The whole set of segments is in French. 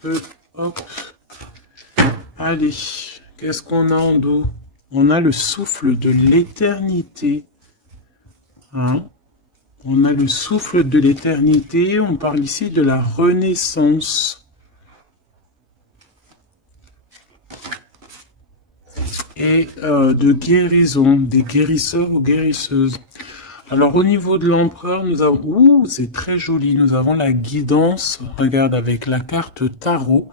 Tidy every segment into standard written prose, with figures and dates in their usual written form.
peu. Hop. Allez, qu'est-ce qu'on a en dos? On a le souffle de l'éternité. Hein? On a le souffle de l'éternité. On parle ici de la renaissance. Et de guérison, des guérisseurs ou guérisseuses. Alors au niveau de l'empereur, nous avons... Ouh, c'est très joli. Nous avons la guidance. Regarde avec la carte tarot.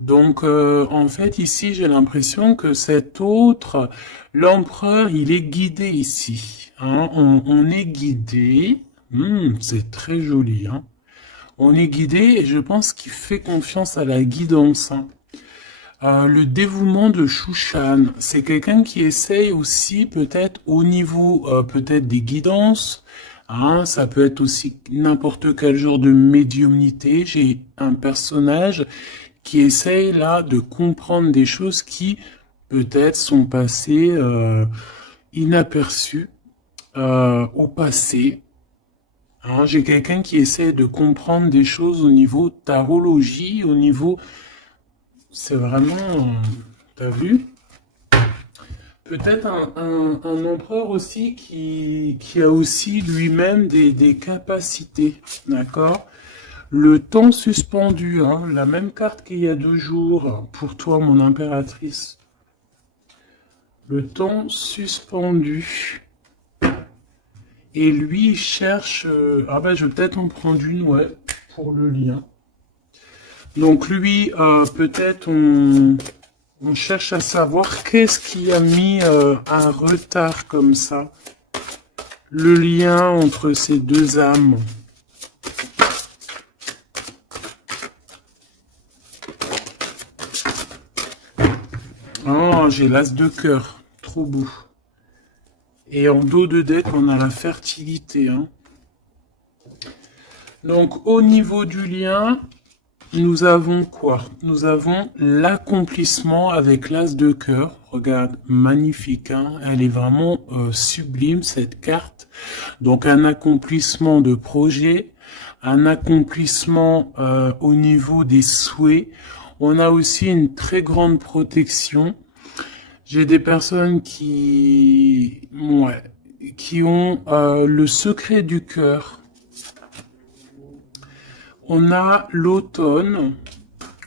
Donc en fait ici j'ai l'impression que cet autre, l'empereur, il est guidé ici. Hein. On est guidé. C'est très joli. Hein. On est guidé et je pense qu'il fait confiance à la guidance. Hein. Le dévouement de Shushan, c'est quelqu'un qui essaye aussi peut-être au niveau peut-être des guidances, hein, ça peut être aussi n'importe quel genre de médiumnité. J'ai un personnage qui essaye là de comprendre des choses qui peut-être sont passées inaperçues au passé. Hein, j'ai quelqu'un qui essaie de comprendre des choses au niveau tarologie, au niveau... C'est vraiment... T'as vu? Peut-être un empereur aussi qui a aussi lui-même des capacités, d'accord? Le temps suspendu, hein, la même carte qu'il y a 2 jours, pour toi, mon impératrice. Le temps suspendu. Et lui, il cherche... ah ben, je vais peut-être en prendre une, ouais, pour le lien. Donc lui, peut-être on cherche à savoir qu'est-ce qui a mis un retard comme ça. Le lien entre ces deux âmes. Oh, j'ai l'as de cœur. Trop beau. Et en dos de deck, on a la fertilité. Hein. Donc au niveau du lien... Nous avons quoi? Nous avons l'accomplissement avec l'as de cœur. Regarde, magnifique, hein, elle est vraiment sublime cette carte. Donc un accomplissement de projet, un accomplissement au niveau des souhaits. On a aussi une très grande protection. J'ai des personnes qui ont le secret du cœur. On a l'automne,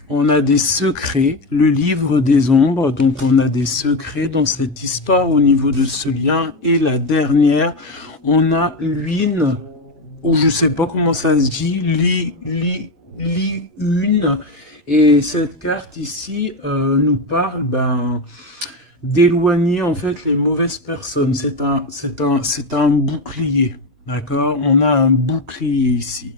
on a des secrets, le livre des ombres, donc on a des secrets dans cette histoire au niveau de ce lien. Et la dernière, on a l'une, ou je sais pas comment ça se dit, une. Et cette carte ici nous parle d'éloigner en fait les mauvaises personnes. C'est un bouclier, d'accord? On a un bouclier ici.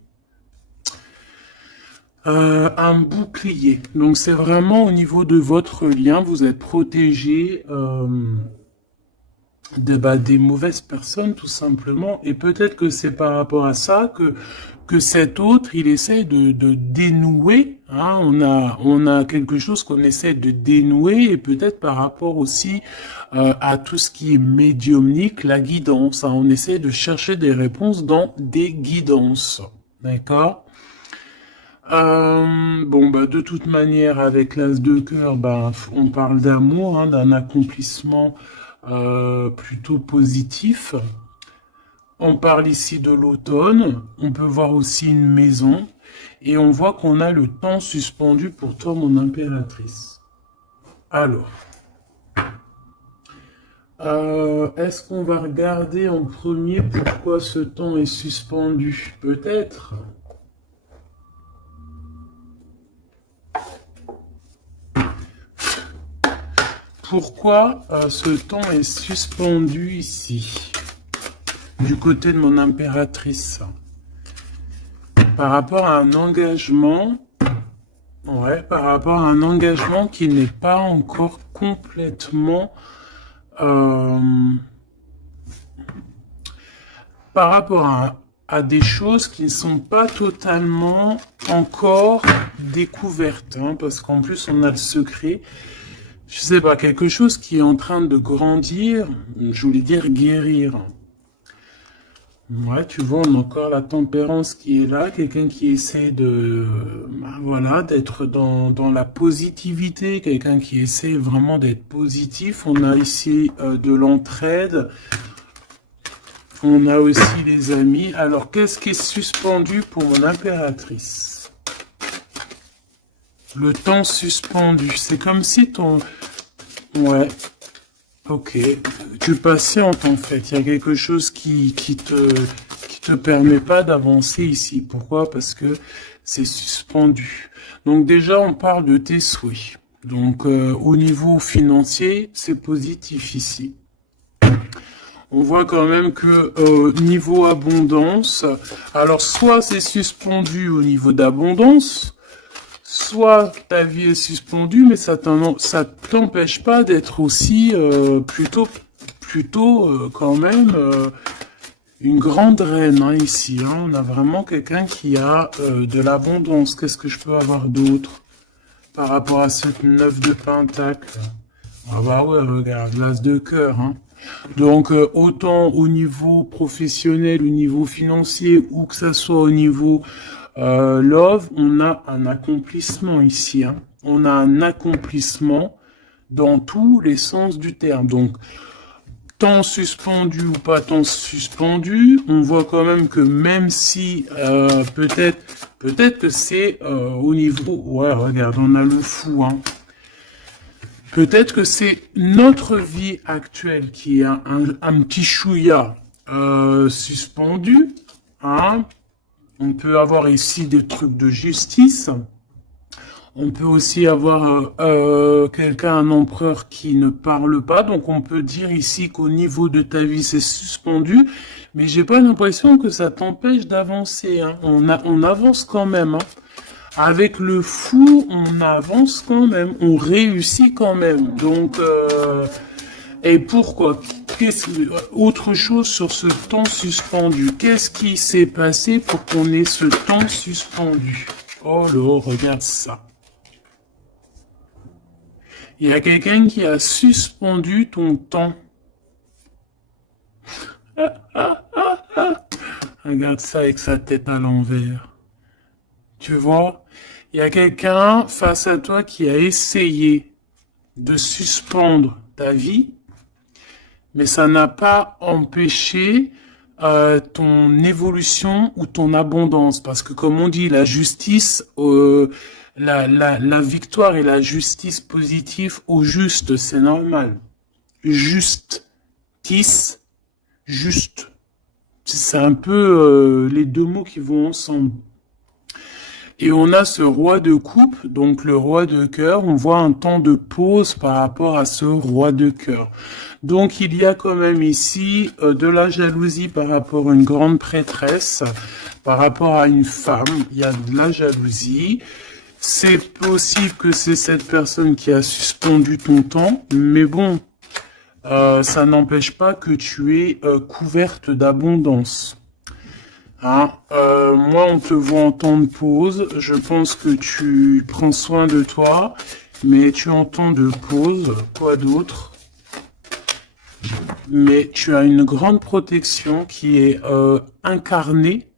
Un bouclier. Donc c'est vraiment au niveau de votre lien, vous êtes protégé des mauvaises personnes tout simplement. Et peut-être que c'est par rapport à ça que cet autre, il essaie de dénouer. Hein, on a quelque chose qu'on essaie de dénouer et peut-être par rapport aussi à tout ce qui est médiumnique, la guidance. Hein, on essaie de chercher des réponses dans des guidances. D'accord? De toute manière, avec l'as de cœur, on parle d'amour, hein, d'un accomplissement plutôt positif. On parle ici de l'automne. On peut voir aussi une maison. Et on voit qu'on a le temps suspendu pour toi, mon impératrice. Alors, est-ce qu'on va regarder en premier pourquoi ce temps est suspendu? Peut-être. Pourquoi ce temps est suspendu ici, du côté de mon impératrice? Par rapport à un engagement, par rapport à un engagement qui n'est pas encore complètement... par rapport à des choses qui ne sont pas totalement encore découvertes, hein, parce qu'en plus on a le secret... Je sais pas, quelque chose qui est en train de grandir, je voulais dire guérir. Ouais, tu vois, on a encore la tempérance qui est là, quelqu'un qui essaie de, bah, voilà, d'être dans la positivité, quelqu'un qui essaie vraiment d'être positif. On a ici de l'entraide, on a aussi les amis. Alors, qu'est-ce qui est suspendu pour mon impératrice? Le temps suspendu, c'est comme si ton... Ouais, ok, tu patientes en fait. Il y a quelque chose qui te permet pas d'avancer ici. Pourquoi? Parce que c'est suspendu. Donc déjà, on parle de tes souhaits. Donc au niveau financier, c'est positif ici. On voit quand même que niveau abondance, alors soit c'est suspendu au niveau d'abondance, soit ta vie est suspendue, mais ça t'empêche pas d'être aussi plutôt quand même une grande reine hein, ici. Hein. On a vraiment quelqu'un qui a de l'abondance. Qu'est-ce que je peux avoir d'autre par rapport à cette 9 de pentacle? Ah bah ouais, regarde, l'as de cœur. Hein. Donc autant au niveau professionnel, au niveau financier, ou que ça soit au niveau love, on a un accomplissement ici. Hein. On a un accomplissement dans tous les sens du terme. Donc, temps suspendu ou pas temps suspendu, on voit quand même que même si peut-être que c'est au niveau... Ouais, regarde, on a le fou. Hein. Peut-être que c'est notre vie actuelle qui est un petit chouïa suspendu. Hein. On peut avoir ici des trucs de justice. On peut aussi avoir quelqu'un, un empereur qui ne parle pas. Donc on peut dire ici qu'au niveau de ta vie, c'est suspendu. Mais j'ai pas l'impression que ça t'empêche d'avancer. Hein. On avance quand même. Hein. Avec le fou, on avance quand même. On réussit quand même. Donc, et pourquoi? Autre chose sur ce temps suspendu. Qu'est-ce qui s'est passé pour qu'on ait ce temps suspendu? Oh là, regarde ça. Il y a quelqu'un qui a suspendu ton temps. Regarde ça avec sa tête à l'envers. Tu vois? Il y a quelqu'un face à toi qui a essayé de suspendre ta vie, mais ça n'a pas empêché ton évolution ou ton abondance. Parce que comme on dit, la justice, la victoire et la justice positive au juste, c'est normal. Justice, juste. C'est un peu les deux mots qui vont ensemble. Et on a ce roi de coupe, donc le roi de cœur. On voit un temps de pause par rapport à ce roi de cœur. Donc il y a quand même ici de la jalousie par rapport à une grande prêtresse, par rapport à une femme. Il y a de la jalousie. C'est possible que c'est cette personne qui a suspendu ton temps, mais bon, ça n'empêche pas que tu es couverte d'abondance. Hein, moi, on te voit en temps de pause. Je pense que tu prends soin de toi, mais tu es en temps de pause. Quoi d'autre? Mais tu as une grande protection qui est incarnée.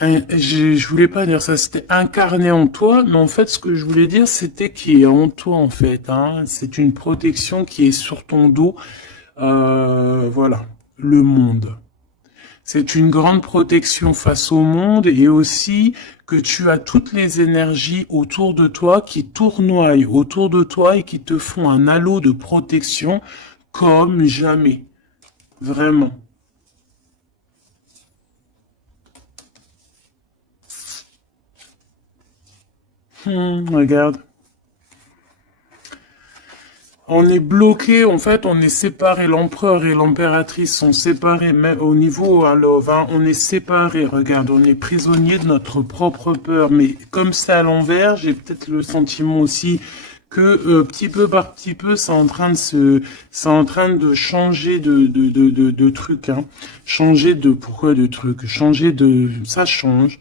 Je voulais pas dire ça, c'était incarné en toi, mais en fait, ce que je voulais dire, c'était qui est en toi, en fait. Hein. C'est une protection qui est sur ton dos. Voilà, le monde. C'est une grande protection face au monde et aussi que tu as toutes les énergies autour de toi qui tournoient autour de toi et qui te font un halo de protection comme jamais. Vraiment. Regarde. On est bloqué, en fait, on est séparés. L'empereur et l'impératrice sont séparés, mais au niveau à Love, hein, on est séparés. Regarde, on est prisonnier de notre propre peur. Mais comme c'est à l'envers, j'ai peut-être le sentiment aussi que petit peu par petit peu, c'est en train de changer de truc, hein. Changer de, pourquoi de truc? Changer de, ça change.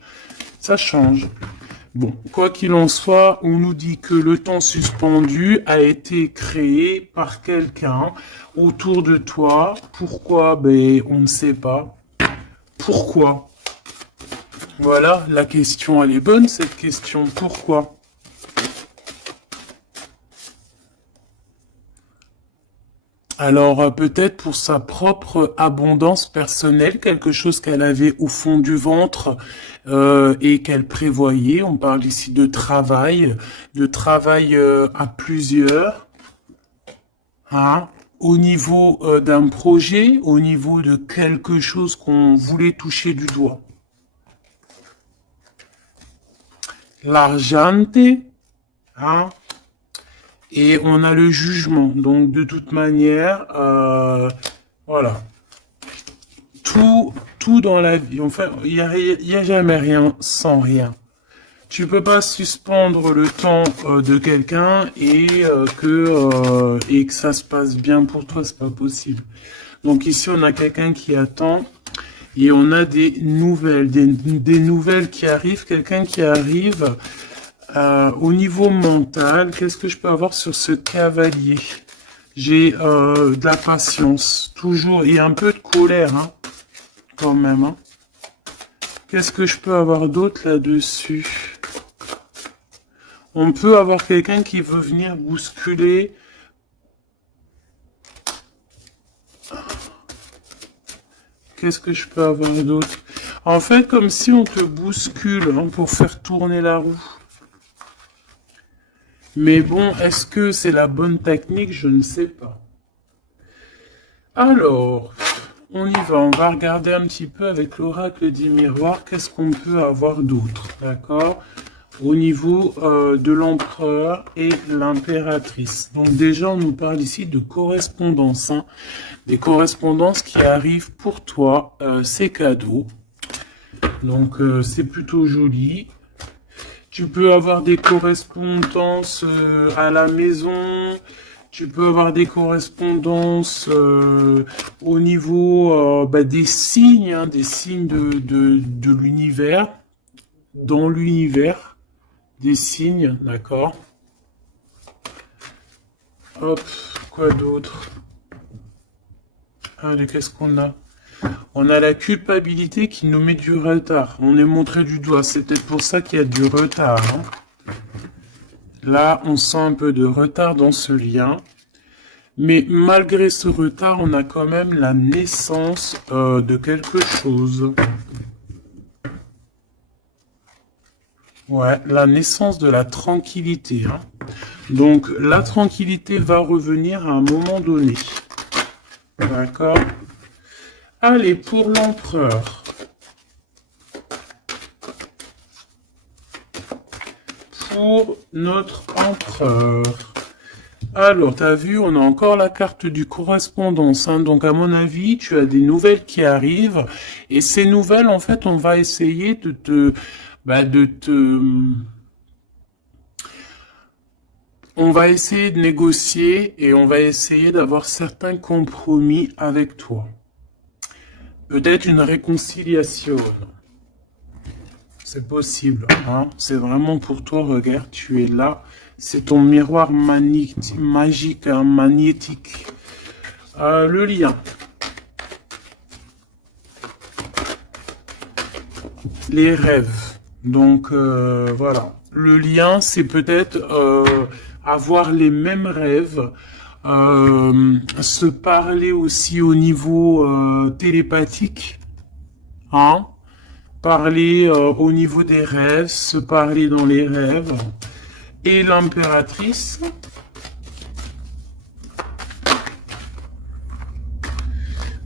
Bon, quoi qu'il en soit, on nous dit que le temps suspendu a été créé par quelqu'un autour de toi. Pourquoi? Ben, on ne sait pas. Pourquoi? Voilà, la question, elle est bonne, cette question. Pourquoi? Alors, peut-être pour sa propre abondance personnelle, quelque chose qu'elle avait au fond du ventre et qu'elle prévoyait. On parle ici de travail à plusieurs, hein, au niveau d'un projet, au niveau de quelque chose qu'on voulait toucher du doigt. L'argente, hein, et on a le jugement. Donc, de toute manière, voilà. Tout dans la vie, enfin, il y a jamais rien sans rien. Tu peux pas suspendre le temps de quelqu'un et que ça se passe bien pour toi, c'est pas possible. Donc ici, on a quelqu'un qui attend et on a des nouvelles, des nouvelles qui arrivent, quelqu'un qui arrive. Au niveau mental, qu'est-ce que je peux avoir sur ce cavalier? J'ai de la patience, toujours, et un peu de colère, hein, quand même. Hein. Qu'est-ce que je peux avoir d'autre là-dessus? On peut avoir quelqu'un qui veut venir bousculer. Qu'est-ce que je peux avoir d'autre? En fait, comme si on te bouscule hein, pour faire tourner la roue. Mais bon, est-ce que c'est la bonne technique? Je ne sais pas. Alors, on y va. On va regarder un petit peu avec l'oracle des miroirs. Qu'est-ce qu'on peut avoir d'autre? D'accord? Au niveau de l'empereur et l'impératrice. Donc déjà, on nous parle ici de correspondance. Hein. Des correspondances qui arrivent pour toi. C'est cadeau. Donc, c'est plutôt joli. Tu peux avoir des correspondances à la maison. Tu peux avoir des correspondances au niveau des signes, hein, des signes de l'univers. Dans l'univers, des signes, d'accord. Hop, quoi d'autre? Allez, qu'est-ce qu'on a? On a la culpabilité qui nous met du retard. On est montré du doigt. C'est peut-être pour ça qu'il y a du retard. Hein. Là, on sent un peu de retard dans ce lien. Mais malgré ce retard, on a quand même la naissance de quelque chose. Ouais, la naissance de la tranquillité. Hein. Donc, la tranquillité va revenir à un moment donné. D'accord? Allez, pour l'empereur. Pour notre empereur. Alors, tu as vu, on a encore la carte du correspondance. Hein. Donc, à mon avis, tu as des nouvelles qui arrivent. Et ces nouvelles, en fait, on va essayer de te... On va essayer de négocier et on va essayer d'avoir certains compromis avec toi. Peut-être une réconciliation. C'est possible. Hein. C'est vraiment pour toi. Regarde, tu es là. C'est ton miroir magique, hein, magnétique. Le lien. Les rêves. Donc, voilà. Le lien, c'est peut-être avoir les mêmes rêves. Se parler aussi au niveau télépathique, hein, parler au niveau des rêves, se parler dans les rêves, et l'impératrice,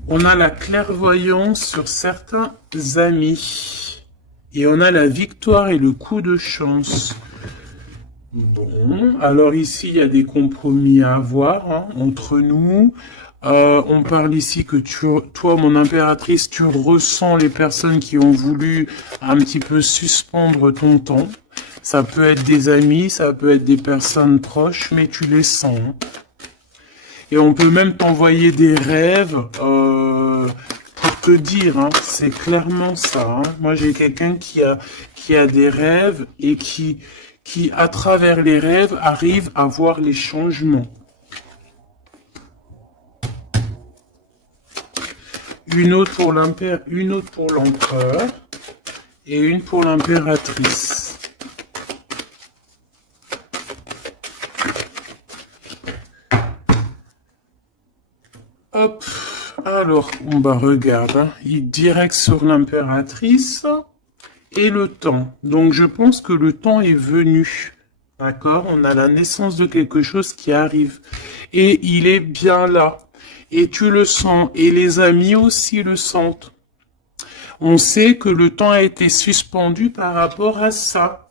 on a la clairvoyance sur certains amis, et on a la victoire et le coup de chance. Bon, alors ici, il y a des compromis à avoir hein, entre nous. On parle ici que toi, mon impératrice, tu ressens les personnes qui ont voulu un petit peu suspendre ton temps. Ça peut être des amis, ça peut être des personnes proches, mais tu les sens. Et on peut même t'envoyer des rêves pour te dire, hein, c'est clairement ça. Hein. Moi, j'ai quelqu'un qui a des rêves et qui, à travers les rêves, arrive à voir les changements. Une autre pour l'empereur et une pour l'impératrice. Hop, alors, on va regarder, hein. Il direct sur l'impératrice et le temps. Donc, je pense que le temps est venu. D'accord? On a la naissance de quelque chose qui arrive. Et il est bien là. Et tu le sens. Et les amis aussi le sentent. On sait que le temps a été suspendu par rapport à ça.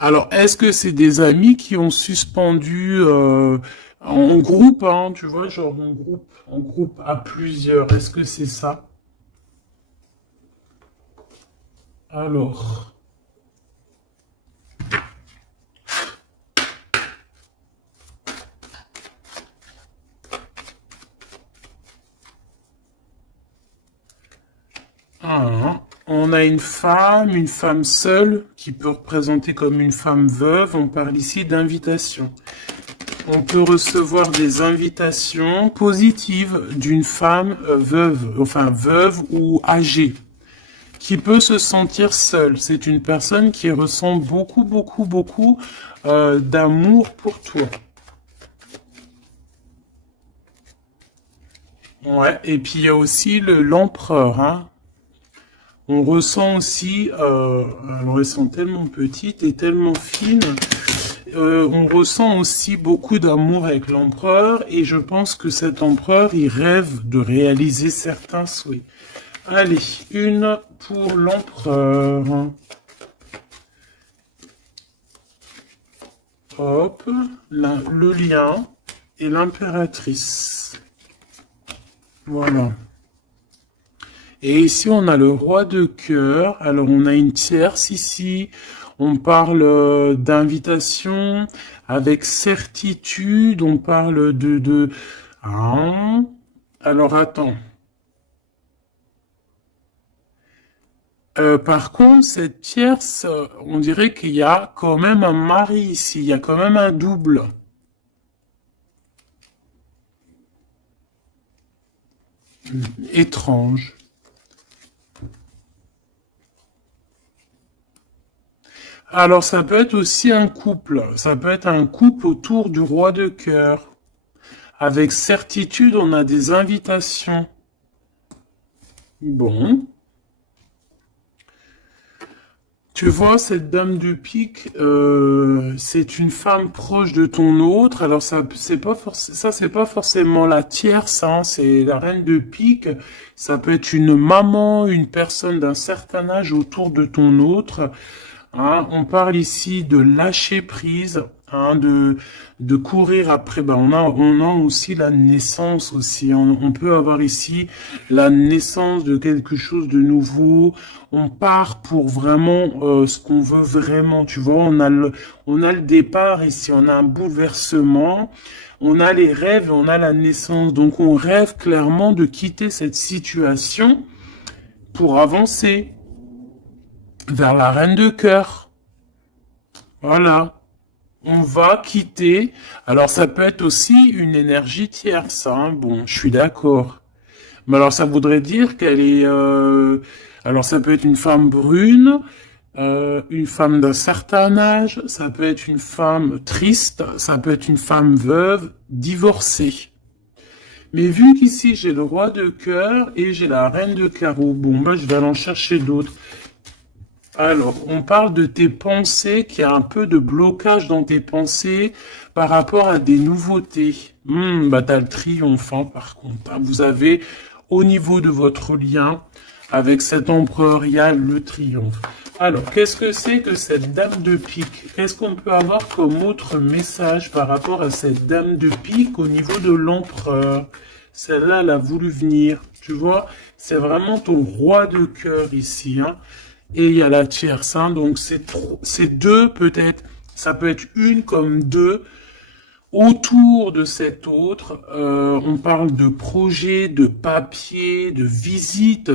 Alors, est-ce que c'est des amis qui ont suspendu en groupe, hein, tu vois, genre en groupe à plusieurs. Est-ce que c'est ça? Alors, on a une femme seule, qui peut représenter comme une femme veuve. On parle ici d'invitation. On peut recevoir des invitations positives d'une femme veuve, enfin veuve ou âgée, qui peut se sentir seule. C'est une personne qui ressent beaucoup d'amour pour toi. Ouais, et puis il y a aussi l'empereur, hein. On ressent aussi, alors elles sont tellement petites et tellement fines, on ressent aussi beaucoup d'amour avec l'empereur et je pense que cet empereur, il rêve de réaliser certains souhaits. Allez, une pour l'empereur. Hop, le lien et l'impératrice. Voilà. Et ici, on a le roi de cœur. Alors, on a une tierce ici. On parle d'invitation avec certitude. On parle de... Ah. Alors, attends. Par contre, cette tierce, on dirait qu'il y a quand même un mari ici. Il y a quand même un double. Étrange. Alors, ça peut être aussi un couple. Ça peut être un couple autour du roi de cœur. Avec certitude, on a des invitations. Bon. Tu vois, cette dame de pique, c'est une femme proche de ton autre. Alors, ça, c'est pas forcément la tierce, hein, c'est la reine de pique. Ça peut être une maman, une personne d'un certain âge autour de ton autre. Hein, on parle ici de lâcher prise, hein, de courir après. Ben, on a aussi la naissance aussi. On peut avoir ici la naissance de quelque chose de nouveau. On part pour vraiment ce qu'on veut vraiment. Tu vois, on a le départ ici. On a un bouleversement. On a les rêves et on a la naissance. Donc, on rêve clairement de quitter cette situation pour avancer vers la reine de cœur. Voilà. On va quitter. Alors, ça peut être aussi une énergie tierce, hein. Bon, je suis d'accord. Mais alors, ça voudrait dire qu'elle est... Alors, ça peut être une femme brune, une femme d'un certain âge, ça peut être une femme triste, ça peut être une femme veuve, divorcée. Mais vu qu'ici, j'ai le roi de cœur et j'ai la reine de carreau, bon, bah, je vais aller en chercher d'autres. Alors, on parle de tes pensées, qu'il y a un peu de blocage dans tes pensées par rapport à des nouveautés. Bah t'as le triomphe, hein, par contre. Hein. Vous avez, au niveau de votre lien, avec cet empereur, il y a le triomphe. Alors, qu'est-ce que c'est que cette dame de pique? Qu'est-ce qu'on peut avoir comme autre message par rapport à cette dame de pique au niveau de l'empereur? Celle-là, elle a voulu venir. Tu vois, c'est vraiment ton roi de cœur ici, hein. Et il y a la tierce, hein, donc c'est deux peut-être, ça peut être une comme deux, Autour de cet autre, on parle de projet, de papier, de visite,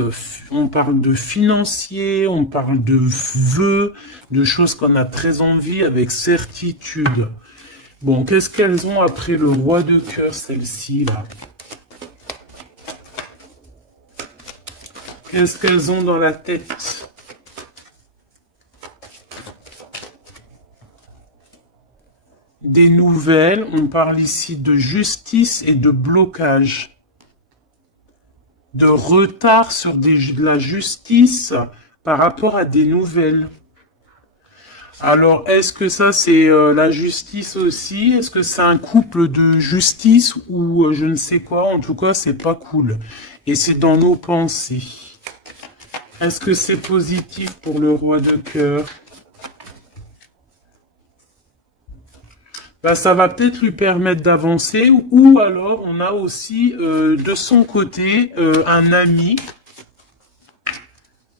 on parle de financier, on parle de vœux, de choses qu'on a très envie avec certitude. Bon, qu'est-ce qu'elles ont après le roi de cœur, celles-ci, là? Qu'est-ce qu'elles ont dans la tête? Des nouvelles, on parle ici de justice et de blocage. De retard sur de la justice par rapport à des nouvelles. Alors, est-ce que ça, c'est la justice aussi? Est-ce que c'est un couple de justice ou je ne sais quoi? En tout cas, c'est pas cool. Et c'est dans nos pensées. Est-ce que c'est positif pour le roi de cœur? Bah, ça va peut-être lui permettre d'avancer, ou alors on a aussi de son côté un ami,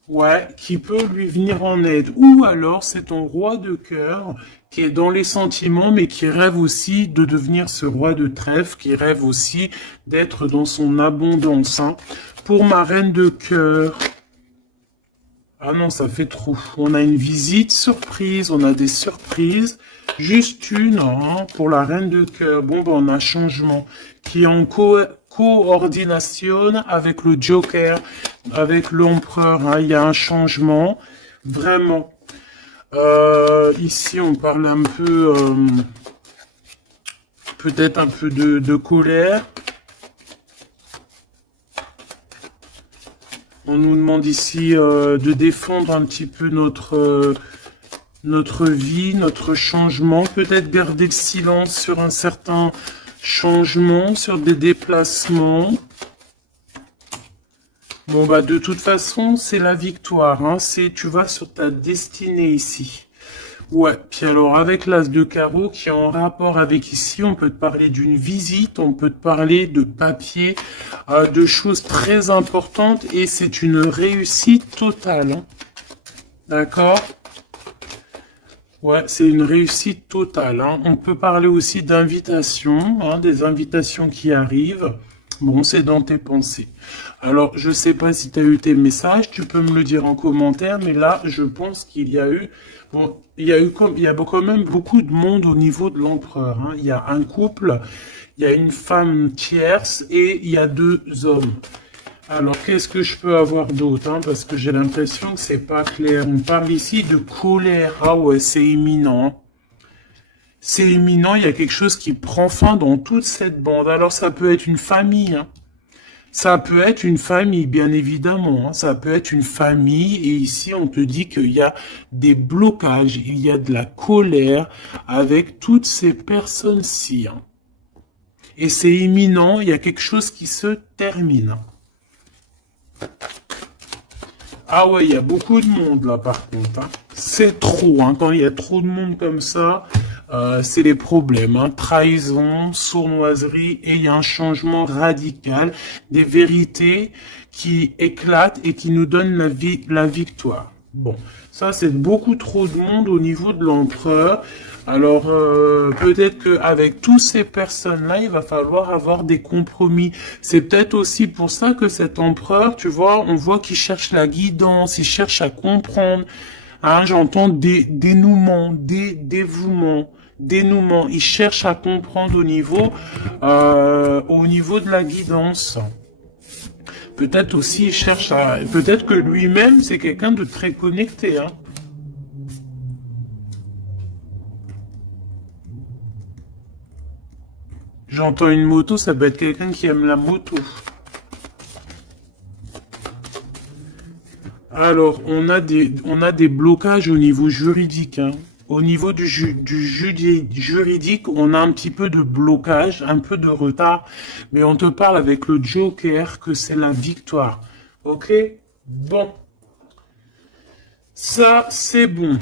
ouais, qui peut lui venir en aide. Ou alors c'est ton roi de cœur qui est dans les sentiments, mais qui rêve aussi de devenir ce roi de trèfle, qui rêve aussi d'être dans son abondance. Hein. Pour ma reine de cœur, ah non, ça fait trop. On a une visite surprise, on a des surprises. Juste une, hein, pour la reine de cœur. Bon, ben, on a un changement qui est en coordination avec le Joker, avec l'empereur. Hein. Il y a un changement, vraiment. Ici, on parle un peu, peut-être un peu de colère. On nous demande ici de défendre un petit peu notre vie, notre changement. Peut-être garder le silence sur un certain changement, sur des déplacements. Bon, bah de toute façon, c'est la victoire. Hein. Tu vas sur ta destinée ici. Ouais, puis alors avec l'as de carreau qui est en rapport avec ici, on peut te parler d'une visite, on peut te parler de papier, de choses très importantes et c'est une réussite totale. Hein. D'accord? Ouais, c'est une réussite totale. Hein. On peut parler aussi d'invitations, hein, des invitations qui arrivent. Bon, c'est dans tes pensées. Alors, je sais pas si tu as eu tes messages, tu peux me le dire en commentaire, mais là, je pense qu'il y a eu... Bon, il y a quand même beaucoup de monde au niveau de l'empereur. Hein. Il y a un couple, il y a une femme tierce et il y a 2 hommes. Alors, qu'est-ce que je peux avoir d'autre, hein, parce que j'ai l'impression que c'est pas clair. On parle ici de colère. Ah ouais, c'est imminent. C'est imminent, il y a quelque chose qui prend fin dans toute cette bande. Alors, ça peut être une famille. Hein. Ça peut être une famille, bien évidemment. Hein. Ça peut être une famille. Et ici, on te dit qu'il y a des blocages. Il y a de la colère avec toutes ces personnes-ci. Hein. Et c'est imminent, il y a quelque chose qui se termine. Ah ouais, il y a beaucoup de monde là par contre. Hein. C'est trop, hein. Quand il y a trop de monde comme ça, c'est les problèmes. Hein. Trahison, sournoiserie, et il y a un changement radical, des vérités qui éclatent et qui nous donnent la victoire. Bon, ça c'est beaucoup trop de monde au niveau de l'empereur. Alors, peut-être qu'avec toutes ces personnes-là, il va falloir avoir des compromis. C'est peut-être aussi pour ça que cet empereur, tu vois, on voit qu'il cherche la guidance, il cherche à comprendre. Hein, j'entends dénouement, dévouement, dénouement. Il cherche à comprendre au niveau de la guidance. Peut-être aussi, il cherche à... Peut-être que lui-même, c'est quelqu'un de très connecté, hein. J'entends une moto, ça peut être quelqu'un qui aime la moto. Alors, on a des blocages au niveau juridique. Hein. Au niveau du juridique, on a un petit peu de blocage, un peu de retard. Mais on te parle avec le Joker que c'est la victoire. Ok? Bon. Ça, c'est bon.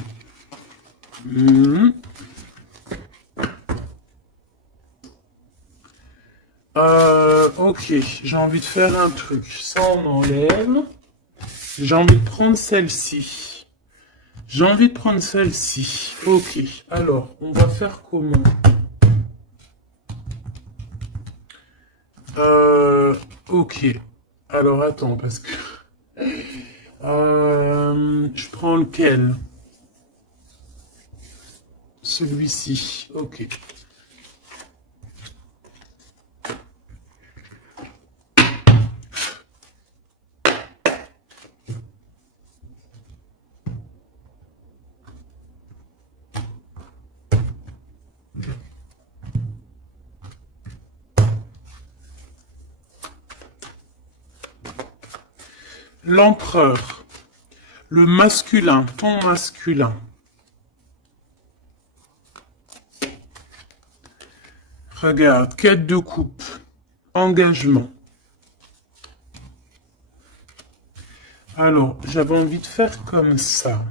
Ok, j'ai envie de faire un truc. Ça, on enlève. J'ai envie de prendre celle-ci. J'ai envie de prendre celle-ci. Ok, alors, on va faire comment? Ok. Alors attends, parce que... je prends lequel? Celui-ci. Ok. L'empereur. Le masculin. Ton masculin. Regarde. Quête de coupe. Engagement. Alors, j'avais envie de faire comme ça.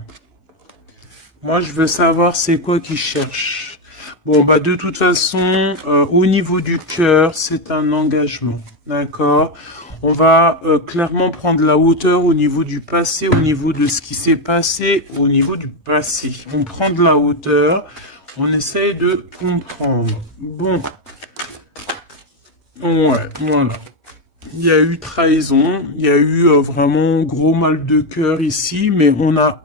Moi, je veux savoir c'est quoi qu'il cherche. Bon, bah de toute façon, au niveau du cœur, c'est un engagement. D'accord? On va clairement prendre la hauteur au niveau du passé, au niveau de ce qui s'est passé, au niveau du passé. On prend de la hauteur, on essaye de comprendre. Bon. Ouais, voilà. Il y a eu trahison, il y a eu vraiment gros mal de cœur ici, mais on va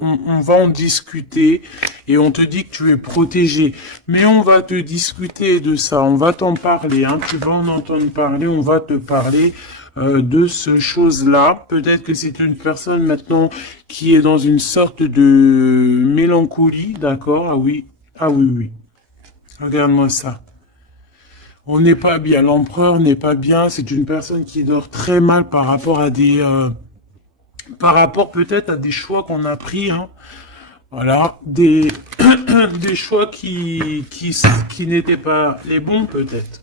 en discuter et on te dit que tu es protégé. Mais on va te discuter de ça, on va t'en parler, hein, tu vas en entendre parler, on va te parler de ce chose-là. Peut-être que c'est une personne maintenant qui est dans une sorte de mélancolie, d'accord? Ah oui, oui. Regarde-moi ça. On n'est pas bien, l'empereur n'est pas bien, c'est une personne qui dort très mal par rapport à par rapport peut-être à des choix qu'on a pris, hein. Voilà, des choix qui n'étaient pas les bons peut-être.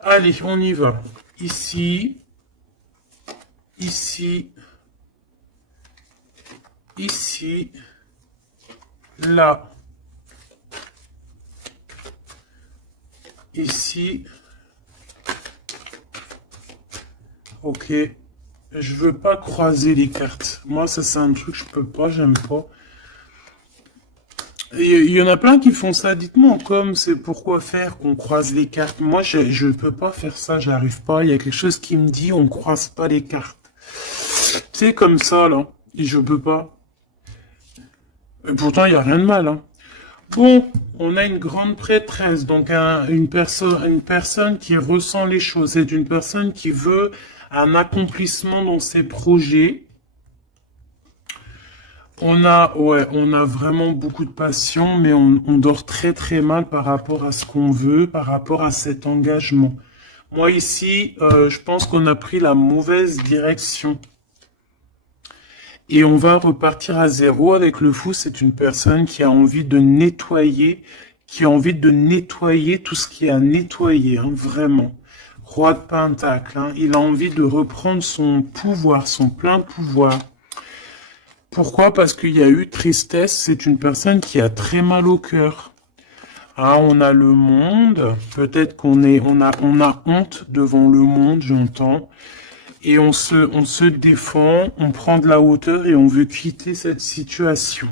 Allez, on y va. Ici, ici, ici, là, ici. Ok. Je veux pas croiser les cartes. Moi, ça, c'est un truc que je peux pas, j'aime pas. Il y en a plein qui font ça. Dites-moi comme c'est pourquoi faire qu'on croise les cartes. Moi, je peux pas faire ça, j'arrive pas. Il y a quelque chose qui me dit on croise pas les cartes. C'est comme ça, là. Et je peux pas. Et pourtant, il y a rien de mal, hein. Bon, on a une grande prêtresse, donc une personne qui ressent les choses. C'est une personne qui veut un accomplissement dans ses projets. On a vraiment beaucoup de passion, mais on dort très très mal par rapport à ce qu'on veut, par rapport à cet engagement. Moi ici, je pense qu'on a pris la mauvaise direction. Et on va repartir à zéro avec le fou. C'est une personne qui a envie de nettoyer, qui a envie de nettoyer tout ce qui est à nettoyer, hein, vraiment. Roi de Pentacle, hein, il a envie de reprendre son pouvoir, son plein pouvoir. Pourquoi? Parce qu'il y a eu tristesse. C'est une personne qui a très mal au cœur. Ah, on a le monde. Peut-être on a honte devant le monde, j'entends. Et on se défend, on prend de la hauteur et on veut quitter cette situation.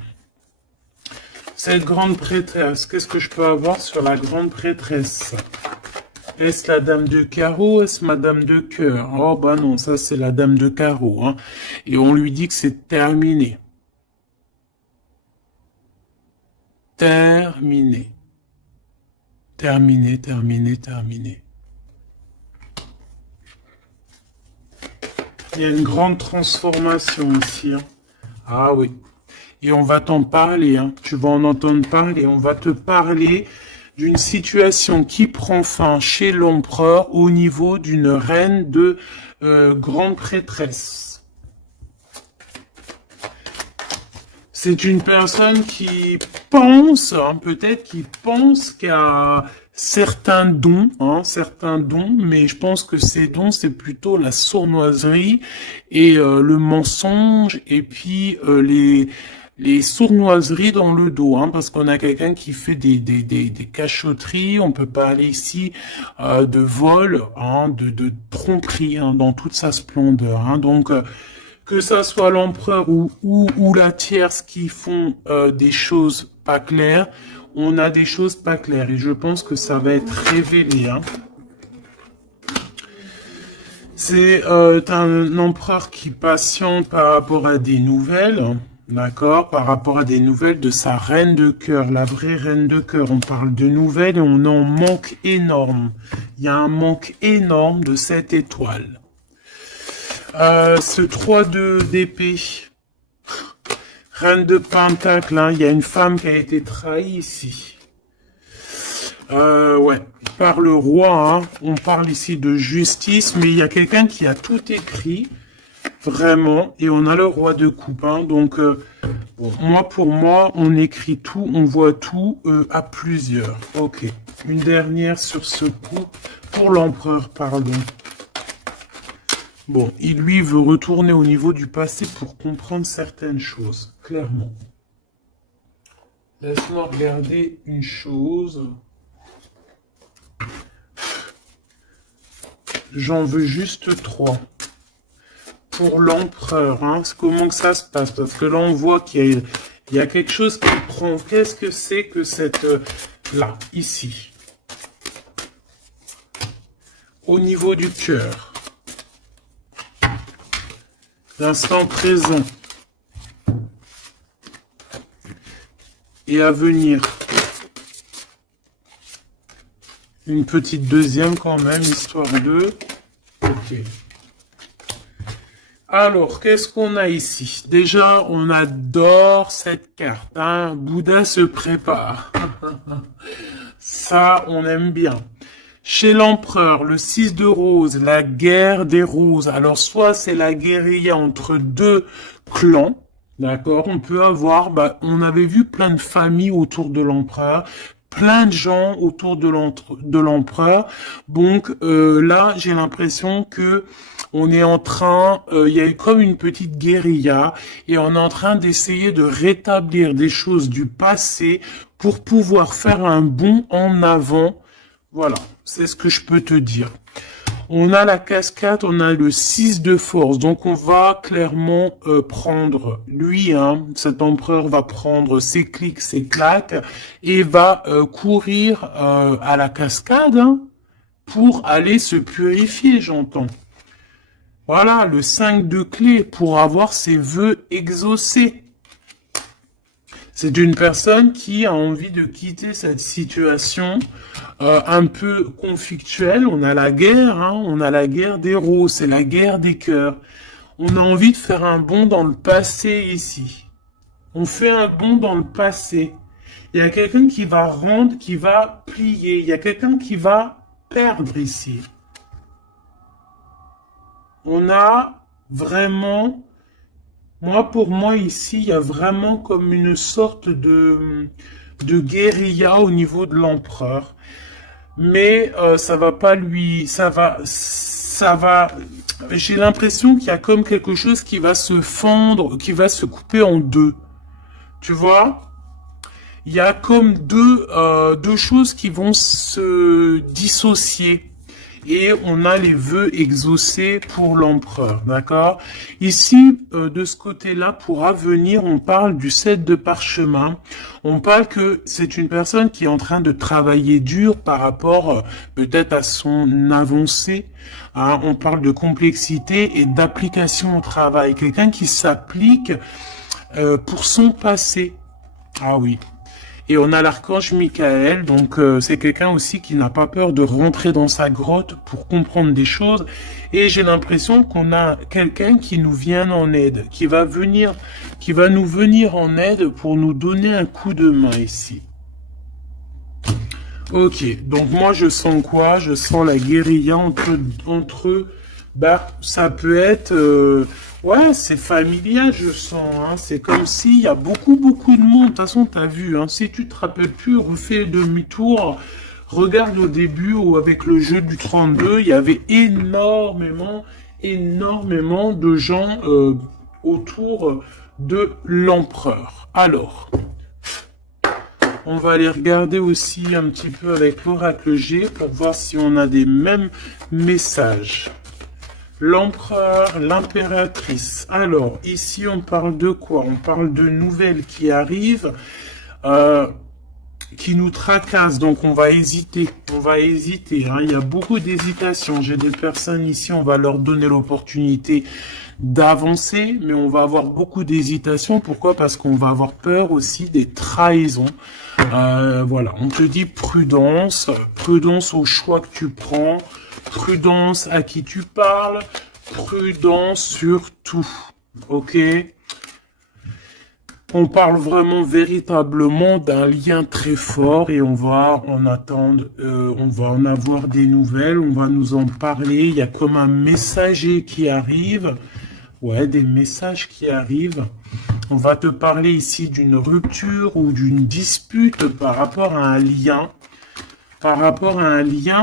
Cette grande prêtresse, qu'est-ce que je peux avoir sur la grande prêtresse? Est-ce la dame de carreau? Est-ce madame de cœur? Oh bah non, ça c'est la dame de carreau, hein. Et on lui dit que c'est terminé. Terminé. Terminé, terminé, terminé. Il y a une grande transformation ici, hein. Ah oui. Et on va t'en parler, hein. Tu vas en entendre parler. On va te parler d'une situation qui prend fin chez l'empereur au niveau d'une reine de grande prêtresse. C'est une personne qui pense, hein, peut-être qui pense qu'il y a certains dons, mais je pense que ces dons, c'est plutôt la sournoiserie et le mensonge, et puis les sournoiseries dans le dos, hein, parce qu'on a quelqu'un qui fait des cachotteries. On peut parler ici de vol, hein, de tromperie, hein, dans toute sa splendeur, hein. Donc que ça soit l'empereur ou la tierce qui font des choses pas claires, on a des choses pas claires et je pense que ça va être révélé, hein. C'est un empereur qui patiente par rapport à des nouvelles, d'accord, par rapport à des nouvelles de sa reine de cœur, la vraie reine de cœur. On parle de nouvelles et on en manque énorme. Il y a un manque énorme de cette étoile. Ce 3 d'épée, reine de pentacle, hein, il y a une femme qui a été trahie ici. Ouais, par le roi, hein. On parle ici de justice, mais il y a quelqu'un qui a tout écrit, vraiment, et on a le roi de coupe, hein. Donc, bon, pour moi, on écrit tout, on voit tout à plusieurs. Ok, une dernière sur ce coup, pour l'empereur, pardon. Bon, il lui veut retourner au niveau du passé pour comprendre certaines choses, clairement. Laisse-moi regarder une chose. J'en veux juste 3. Pour l'empereur, hein, comment que ça se passe? Parce que là, on voit qu'il y a quelque chose qui prend. Qu'est-ce que c'est que cette... là, ici. Au niveau du cœur. L'instant présent. Et à venir. Une petite deuxième quand même, histoire de... Ok. Alors, qu'est-ce qu'on a ici? Déjà, on adore cette carte. Hein. Bouddha se prépare. Ça, on aime bien. Chez l'empereur, le 6 de rose, la guerre des roses. Alors, soit c'est la guérilla entre deux clans. D'accord? On peut avoir... on avait vu plein de familles autour de l'empereur. Plein de gens autour de l'empereur. Donc là, j'ai l'impression que on est en train, il y a comme une petite guérilla et on est en train d'essayer de rétablir des choses du passé pour pouvoir faire un bond en avant. Voilà, c'est ce que je peux te dire. On a la cascade, on a le 6 de force. Donc, on va clairement prendre, lui, hein, cet empereur va prendre ses clics, ses claques, et va courir à la cascade hein, pour aller se purifier, j'entends. Voilà, le 5 de clé pour avoir ses vœux exaucés. C'est une personne qui a envie de quitter cette situation un peu conflictuelle. On a la guerre, hein, on a la guerre des roses, c'est la guerre des cœurs. On a envie de faire un bond dans le passé ici. On fait un bond dans le passé. Il y a quelqu'un qui va rendre, qui va plier. Il y a quelqu'un qui va perdre ici. On a vraiment... pour moi, ici, il y a vraiment comme une sorte de guérilla au niveau de l'empereur. Mais ça va pas lui... Ça va... J'ai l'impression qu'il y a comme quelque chose qui va se fendre, qui va se couper en deux. Tu vois? Il y a comme deux choses qui vont se dissocier. Et on a les vœux exaucés pour l'empereur, d'accord? Ici, de ce côté-là, pour avenir, on parle du 7 de parchemin. On parle que c'est une personne qui est en train de travailler dur par rapport peut-être à son avancée. Hein? On parle de complexité et d'application au travail. Quelqu'un qui s'applique pour son passé. Ah oui. Et on a l'archange Michael, donc c'est quelqu'un aussi qui n'a pas peur de rentrer dans sa grotte pour comprendre des choses. Et j'ai l'impression qu'on a quelqu'un qui nous vient en aide, qui va nous venir en aide pour nous donner un coup de main ici. Ok, donc moi je sens quoi? Je sens la guérilla entre eux. Ça peut être... ouais, c'est familial, je sens. Hein. C'est comme s'il y a beaucoup de monde. De toute façon, t'as vu. Hein. Si tu te rappelles plus, refais demi-tour. Regarde au début ou avec le jeu du 32, il y avait énormément de gens autour de l'empereur. Alors... On va aller regarder aussi un petit peu avec l'oracle G pour voir si on a des mêmes messages. L'empereur, l'impératrice. Alors, ici, on parle de quoi? On parle de nouvelles qui arrivent. qui nous tracasse, donc on va hésiter, hein. Il y a beaucoup d'hésitation. J'ai des personnes ici, on va leur donner l'opportunité d'avancer, mais on va avoir beaucoup d'hésitation. Pourquoi? Parce qu'on va avoir peur aussi des trahisons. Voilà, on te dit prudence, prudence au choix que tu prends, prudence à qui tu parles, prudence sur tout, ok? On parle vraiment véritablement d'un lien très fort et on va en attendre, on va en avoir des nouvelles, on va nous en parler. Il y a comme un messager qui arrive, ouais, des messages qui arrivent. On va te parler ici d'une rupture ou d'une dispute par rapport à un lien,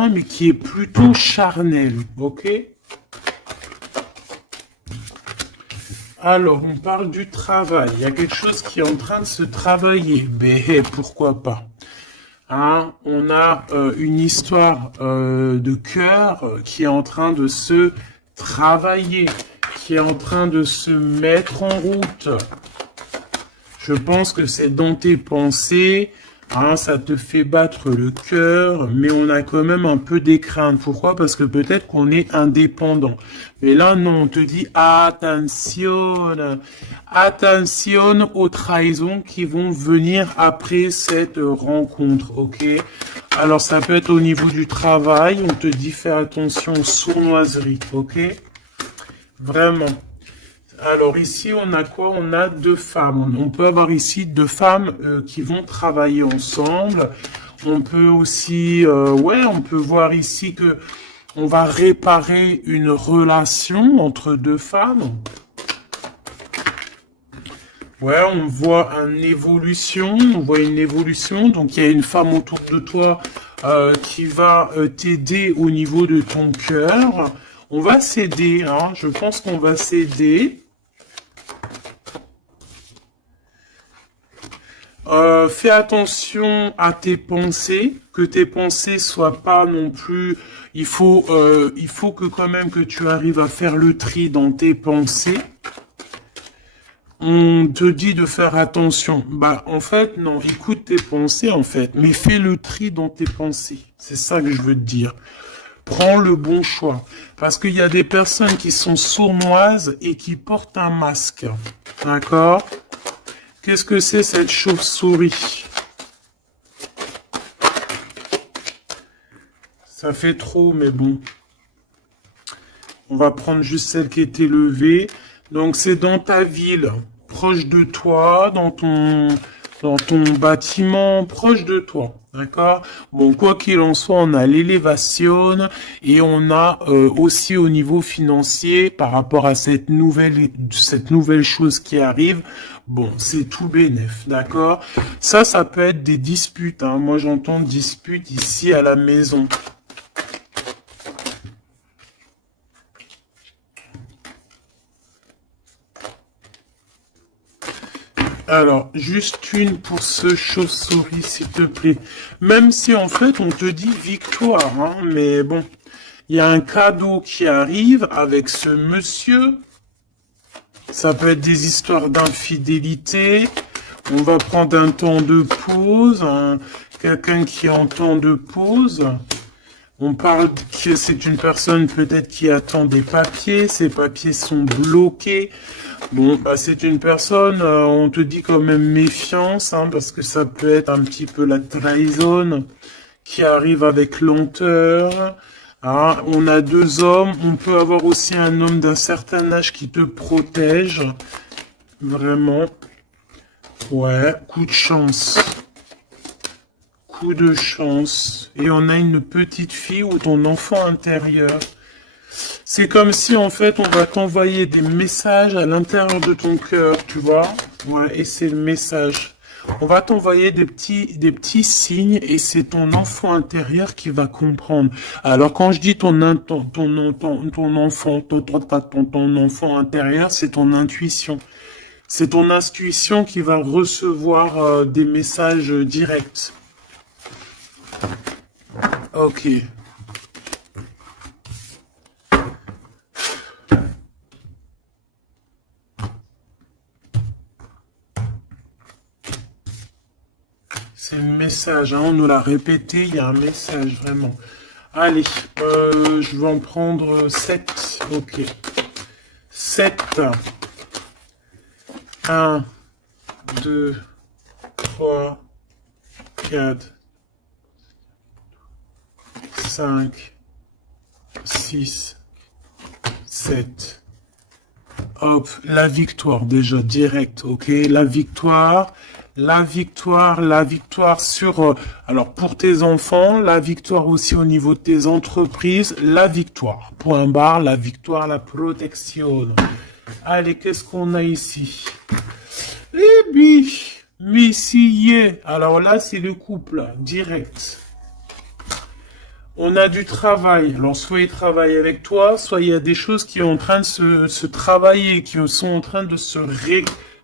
mais qui est plutôt charnel, ok? Alors, on parle du travail. Il y a quelque chose qui est en train de se travailler. Mais pourquoi pas? Hein, on a une histoire de cœur qui est en train de se travailler, qui est en train de se mettre en route. Je pense que c'est dans tes pensées. Hein, ça te fait battre le cœur, mais on a quand même un peu des craintes. Pourquoi? Parce que peut-être qu'on est indépendant. Mais là, non, on te dit attention, attention aux trahisons qui vont venir après cette rencontre, ok? Alors, ça peut être au niveau du travail, on te dit fais attention aux sournoiseries, ok? Vraiment. Alors ici, on a quoi? On a deux femmes. On peut avoir ici deux femmes qui vont travailler ensemble. On peut aussi, ouais, on peut voir ici que on va réparer une relation entre deux femmes. Ouais, on voit une évolution. Donc il y a une femme autour de toi qui va t'aider au niveau de ton cœur. On va s'aider, hein. Je pense qu'on va s'aider. Fais attention à tes pensées, que tes pensées soient pas non plus. Il faut que quand même que tu arrives à faire le tri dans tes pensées. On te dit de faire attention. Bah, en fait, non, écoute tes pensées, en fait, mais fais le tri dans tes pensées. C'est ça que je veux te dire. Prends le bon choix. Parce qu'il y a des personnes qui sont sournoises et qui portent un masque. D'accord? Qu'est-ce que c'est cette chauve-souris? Ça fait trop, mais bon. On va prendre juste celle qui est élevée. Donc, c'est dans ta ville, proche de toi, dans ton bâtiment, proche de toi. D'accord? Bon, quoi qu'il en soit, on a l'élévation et on a aussi au niveau financier, par rapport à cette nouvelle chose qui arrive, bon, c'est tout bénef, d'accord? Ça peut être des disputes, hein. Moi, j'entends disputes ici à la maison. Alors, juste une pour ce chauve-souris, s'il te plaît. Même si, en fait, on te dit victoire, hein, mais bon. Il y a un cadeau qui arrive avec ce monsieur. Ça peut être des histoires d'infidélité. On va prendre un temps de pause. Hein, quelqu'un qui est en temps de pause. On parle que c'est une personne peut-être qui attend des papiers. Ces papiers sont bloqués. Bon, bah, c'est une personne, on te dit quand même méfiance, hein, parce que ça peut être un petit peu la trahison qui arrive avec lenteur. Hein. On a deux hommes, on peut avoir aussi un homme d'un certain âge qui te protège. Vraiment. Ouais, coup de chance. Coup de chance. Et on a une petite fille ou ton enfant intérieur. C'est comme si, en fait, on va t'envoyer des messages à l'intérieur de ton cœur, tu vois. Ouais, et c'est le message. On va t'envoyer des petits signes et c'est ton enfant intérieur qui va comprendre. Alors, quand je dis ton enfant intérieur, c'est ton intuition. C'est ton intuition qui va recevoir des messages directs. Ok. C'est le message, hein, on nous l'a répété, il y a un message, vraiment. Allez, je vais en prendre 7. Ok. 7. 1, 2, 3, 4, 5, 6, 7. Hop, la victoire déjà, direct, ok? La victoire sur... alors, pour tes enfants, la victoire aussi au niveau de tes entreprises, la victoire. Point barre, la victoire, la protection. Allez, qu'est-ce qu'on a ici? Les biches, messieurs. Alors là, c'est le couple, direct. On a du travail. Alors, soit il travaille avec toi, soit il y a des choses qui sont en train de se travailler, qui sont en train de se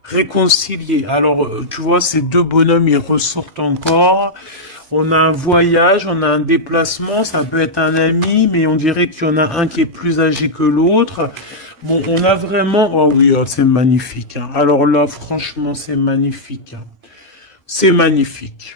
réconcilier. Alors, tu vois, ces deux bonhommes, ils ressortent encore. On a un voyage, on a un déplacement, ça peut être un ami, mais on dirait qu'il y en a un qui est plus âgé que l'autre. Bon, on a vraiment... oh oui, oh, c'est magnifique, hein. Alors là, franchement, c'est magnifique, hein. C'est magnifique.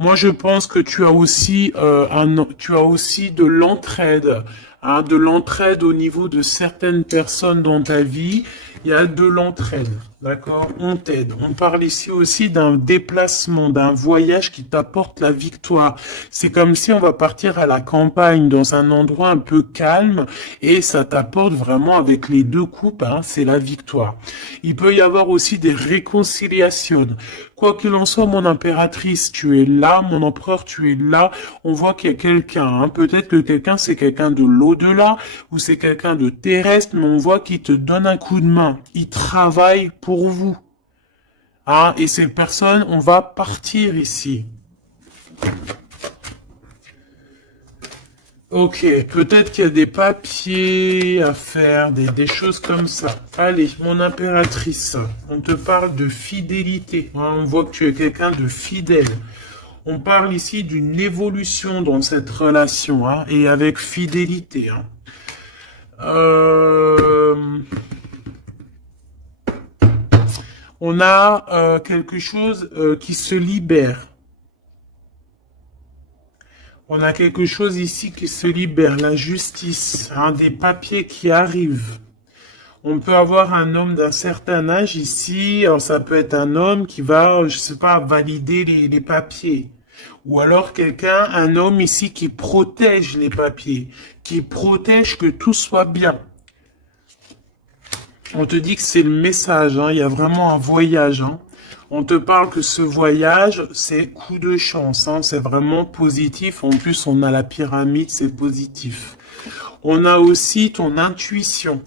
Moi, je pense que tu as aussi de l'entraide, hein, de l'entraide au niveau de certaines personnes dans ta vie. Il y a de l'entraide, d'accord? On t'aide. On parle ici aussi d'un déplacement, d'un voyage qui t'apporte la victoire. C'est comme si on va partir à la campagne, dans un endroit un peu calme, et ça t'apporte vraiment avec les deux coupes, hein, c'est la victoire. Il peut y avoir aussi des réconciliations. Quoi qu'il en soit, mon impératrice, tu es là, mon empereur, tu es là. On voit qu'il y a quelqu'un, hein. Peut-être que quelqu'un, c'est quelqu'un de l'au-delà, ou c'est quelqu'un de terrestre, mais on voit qu'il te donne un coup de main. Il travaille pour vous. Ah, et ces personnes, on va partir ici. Ok, peut-être qu'il y a des papiers à faire, des choses comme ça. Allez, mon impératrice, on te parle de fidélité. Hein, on voit que tu es quelqu'un de fidèle. On parle ici d'une évolution dans cette relation, hein, et avec fidélité. Hein. On a quelque chose qui se libère. On a quelque chose ici qui se libère, la justice, hein, des papiers qui arrivent. On peut avoir un homme d'un certain âge ici, alors ça peut être un homme qui va, je sais pas, valider les papiers. Ou alors quelqu'un, un homme ici qui protège les papiers, qui protège que tout soit bien. On te dit que c'est le message, hein, il y a vraiment un voyage, hein. On te parle que ce voyage, c'est coup de chance, hein, c'est vraiment positif. En plus, on a la pyramide, c'est positif. On a aussi ton intuition.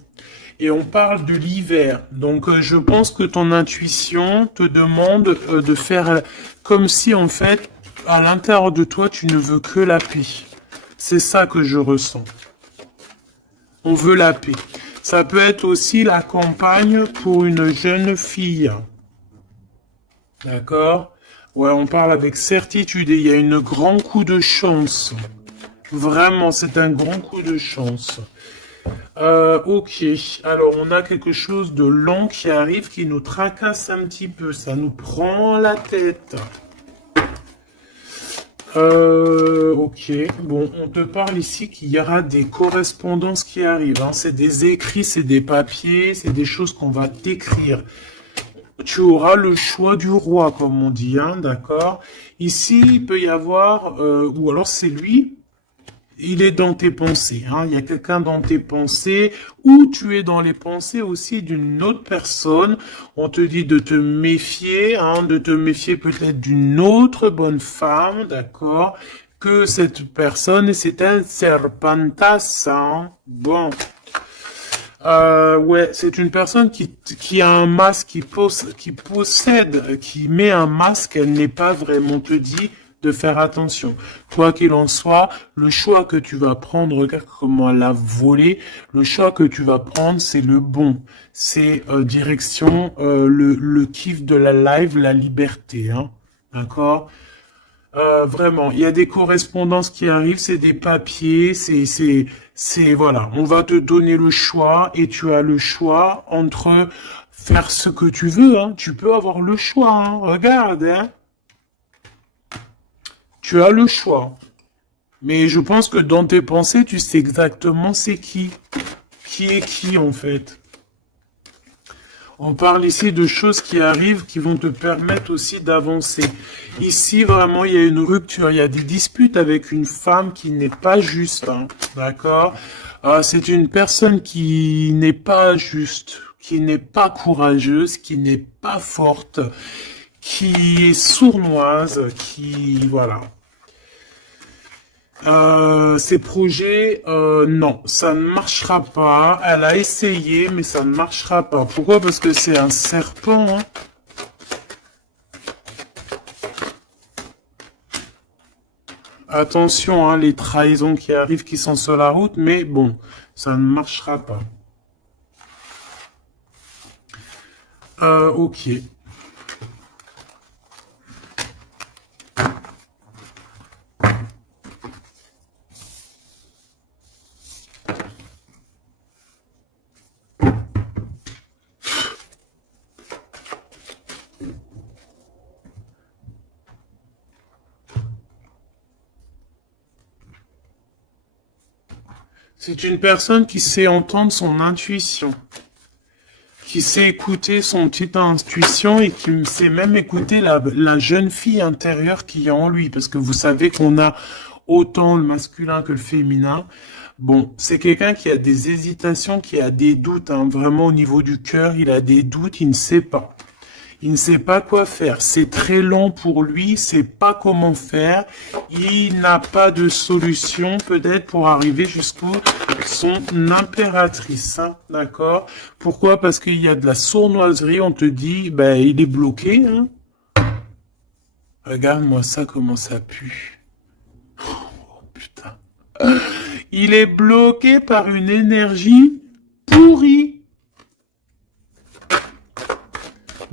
Et on parle de l'hiver. Donc, je pense que ton intuition te demande de faire comme si, en fait, à l'intérieur de toi, tu ne veux que la paix. C'est ça que je ressens. On veut la paix. Ça peut être aussi la campagne pour une jeune fille. D'accord? Ouais, on parle avec certitude et il y a un grand coup de chance. Vraiment, c'est un grand coup de chance. Ok, alors on a quelque chose de long qui arrive, qui nous tracasse un petit peu. Ça nous prend la tête. Ok, bon, on te parle ici qu'il y aura des correspondances qui arrivent. Hein. C'est des écrits, c'est des papiers, c'est des choses qu'on va t'écrire. Tu auras le choix du roi, comme on dit, hein, d'accord? Ici, il peut y avoir, ou alors c'est lui, il est dans tes pensées, hein, il y a quelqu'un dans tes pensées, ou tu es dans les pensées aussi d'une autre personne. On te dit de te méfier, hein, de te méfier peut-être d'une autre bonne femme, d'accord? Que cette personne, c'est un serpentas, hein, bon... ouais, c'est une personne qui a un masque, qui met un masque, elle n'est pas vraiment te dit de faire attention. Quoi qu'il en soit, le choix que tu vas prendre, regarde comment elle a volé, le choix que tu vas prendre, c'est le bon. C'est direction le kiff de la live, la liberté, hein. D'accord? Vraiment, il y a des correspondances qui arrivent, c'est des papiers, voilà. On va te donner le choix et tu as le choix entre faire ce que tu veux, hein. Tu peux avoir le choix, hein. Regarde, hein. Tu as le choix. Mais je pense que dans tes pensées, tu sais exactement c'est qui. Qui est qui, en fait. On parle ici de choses qui arrivent, qui vont te permettre aussi d'avancer. Ici, vraiment, il y a une rupture. Il y a des disputes avec une femme qui n'est pas juste. Hein, d'accord? C'est une personne qui n'est pas juste, qui n'est pas courageuse, qui n'est pas forte, qui est sournoise, qui... Voilà. Ces projets, non, ça ne marchera pas. Elle a essayé, mais ça ne marchera pas. Pourquoi? Parce que c'est un serpent. Hein. Attention, hein, les trahisons qui arrivent, qui sont sur la route, mais bon, ça ne marchera pas. Ok. C'est une personne qui sait entendre son intuition, qui sait écouter son petite intuition et qui sait même écouter la jeune fille intérieure qui est en lui. Parce que vous savez qu'on a autant le masculin que le féminin. Bon, c'est quelqu'un qui a des hésitations, qui a des doutes, hein, vraiment au niveau du cœur, il a des doutes, il ne sait pas. Il ne sait pas quoi faire. C'est très lent pour lui. Il ne sait pas comment faire. Il n'a pas de solution peut-être pour arriver jusqu'au son impératrice. Hein, d'accord? Pourquoi? Parce qu'il y a de la sournoiserie. On te dit, ben, il est bloqué. Hein. Regarde-moi ça, comment ça pue. Oh, putain. Il est bloqué par une énergie pourrie.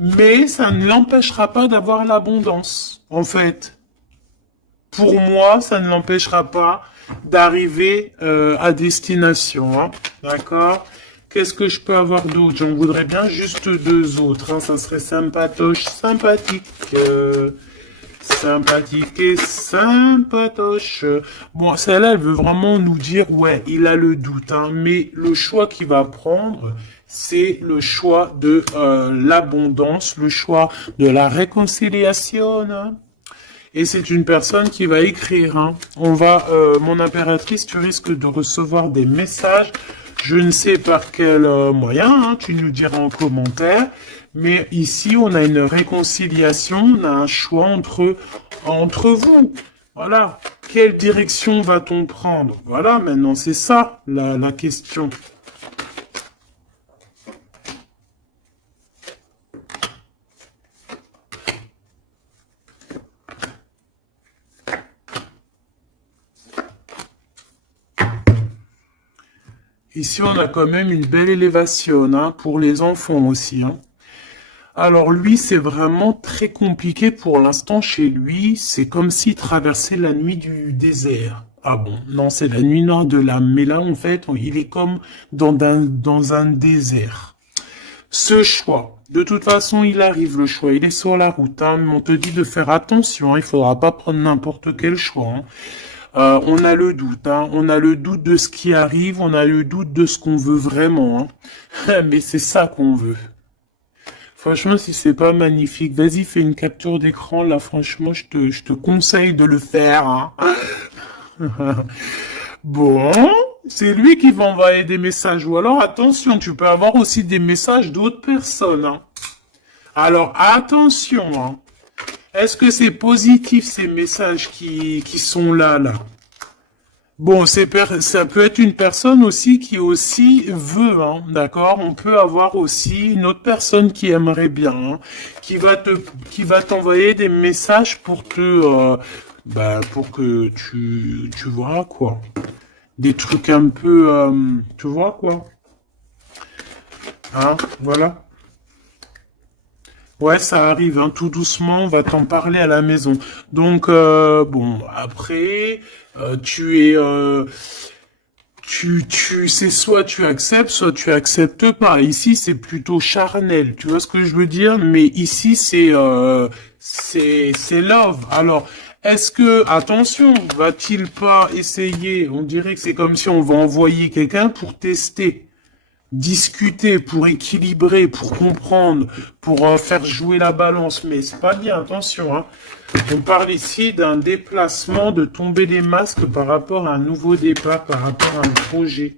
Mais ça ne l'empêchera pas d'avoir l'abondance, en fait. Pour moi, ça ne l'empêchera pas d'arriver à destination. Hein. D'accord? Qu'est-ce que je peux avoir d'autre? J'en voudrais bien juste deux autres. Hein. Ça serait sympatoche, sympathique. Sympathique et sympatoche. Bon, celle-là, elle veut vraiment nous dire, ouais, il a le doute. Hein, mais le choix qu'il va prendre, c'est le choix de l'abondance, le choix de la réconciliation. Hein. Et c'est une personne qui va écrire. Hein. On va, mon impératrice, tu risques de recevoir des messages. Je ne sais par quel moyen, hein, tu nous diras en commentaire. Mais ici, on a une réconciliation, on a un choix entre vous. Voilà. Quelle direction va-t-on prendre? Voilà, maintenant, c'est ça la question. Ici, on a quand même une belle élévation, hein, pour les enfants aussi. Hein. Alors lui, c'est vraiment très compliqué pour l'instant chez lui. C'est comme s'il traversait la nuit du désert. Ah bon, non, c'est la nuit noire de l'âme. Mais là, en fait, il est comme dans un désert. Ce choix, de toute façon, il arrive le choix. Il est sur la route. Hein, mais on te dit de faire attention. Hein, il faudra pas prendre n'importe quel choix. Hein. On a le doute, hein. On a le doute de ce qui arrive, on a le doute de ce qu'on veut vraiment. Hein. Mais c'est ça qu'on veut. Franchement, si c'est pas magnifique, vas-y, fais une capture d'écran. Là, franchement, je te conseille de le faire. Hein. Bon, c'est lui qui va envoyer des messages. Ou alors, attention, tu peux avoir aussi des messages d'autres personnes. Hein. Alors, attention. Hein. Est-ce que c'est positif, ces messages qui sont là? Bon, ça peut être une personne aussi qui aussi veut, hein, d'accord? On peut avoir aussi une autre personne qui aimerait bien, hein, qui va t'envoyer des messages pour pour que tu vois, quoi. Des trucs un peu, tu vois, quoi. Hein, voilà. Ouais, ça arrive, hein, tout doucement, on va t'en parler à la maison. Donc, bon, après, c'est soit tu acceptes, soit tu acceptes pas. Ici, c'est plutôt charnel, tu vois ce que je veux dire? Mais ici, c'est love. Alors, Est-ce que, attention, va-t-il pas essayer, on dirait que c'est comme si on va envoyer quelqu'un pour tester, discuter, pour équilibrer, pour comprendre, pour faire jouer la balance, mais c'est pas bien, attention, hein. On parle ici d'un déplacement, de tomber les masques par rapport à un nouveau départ, par rapport à un projet.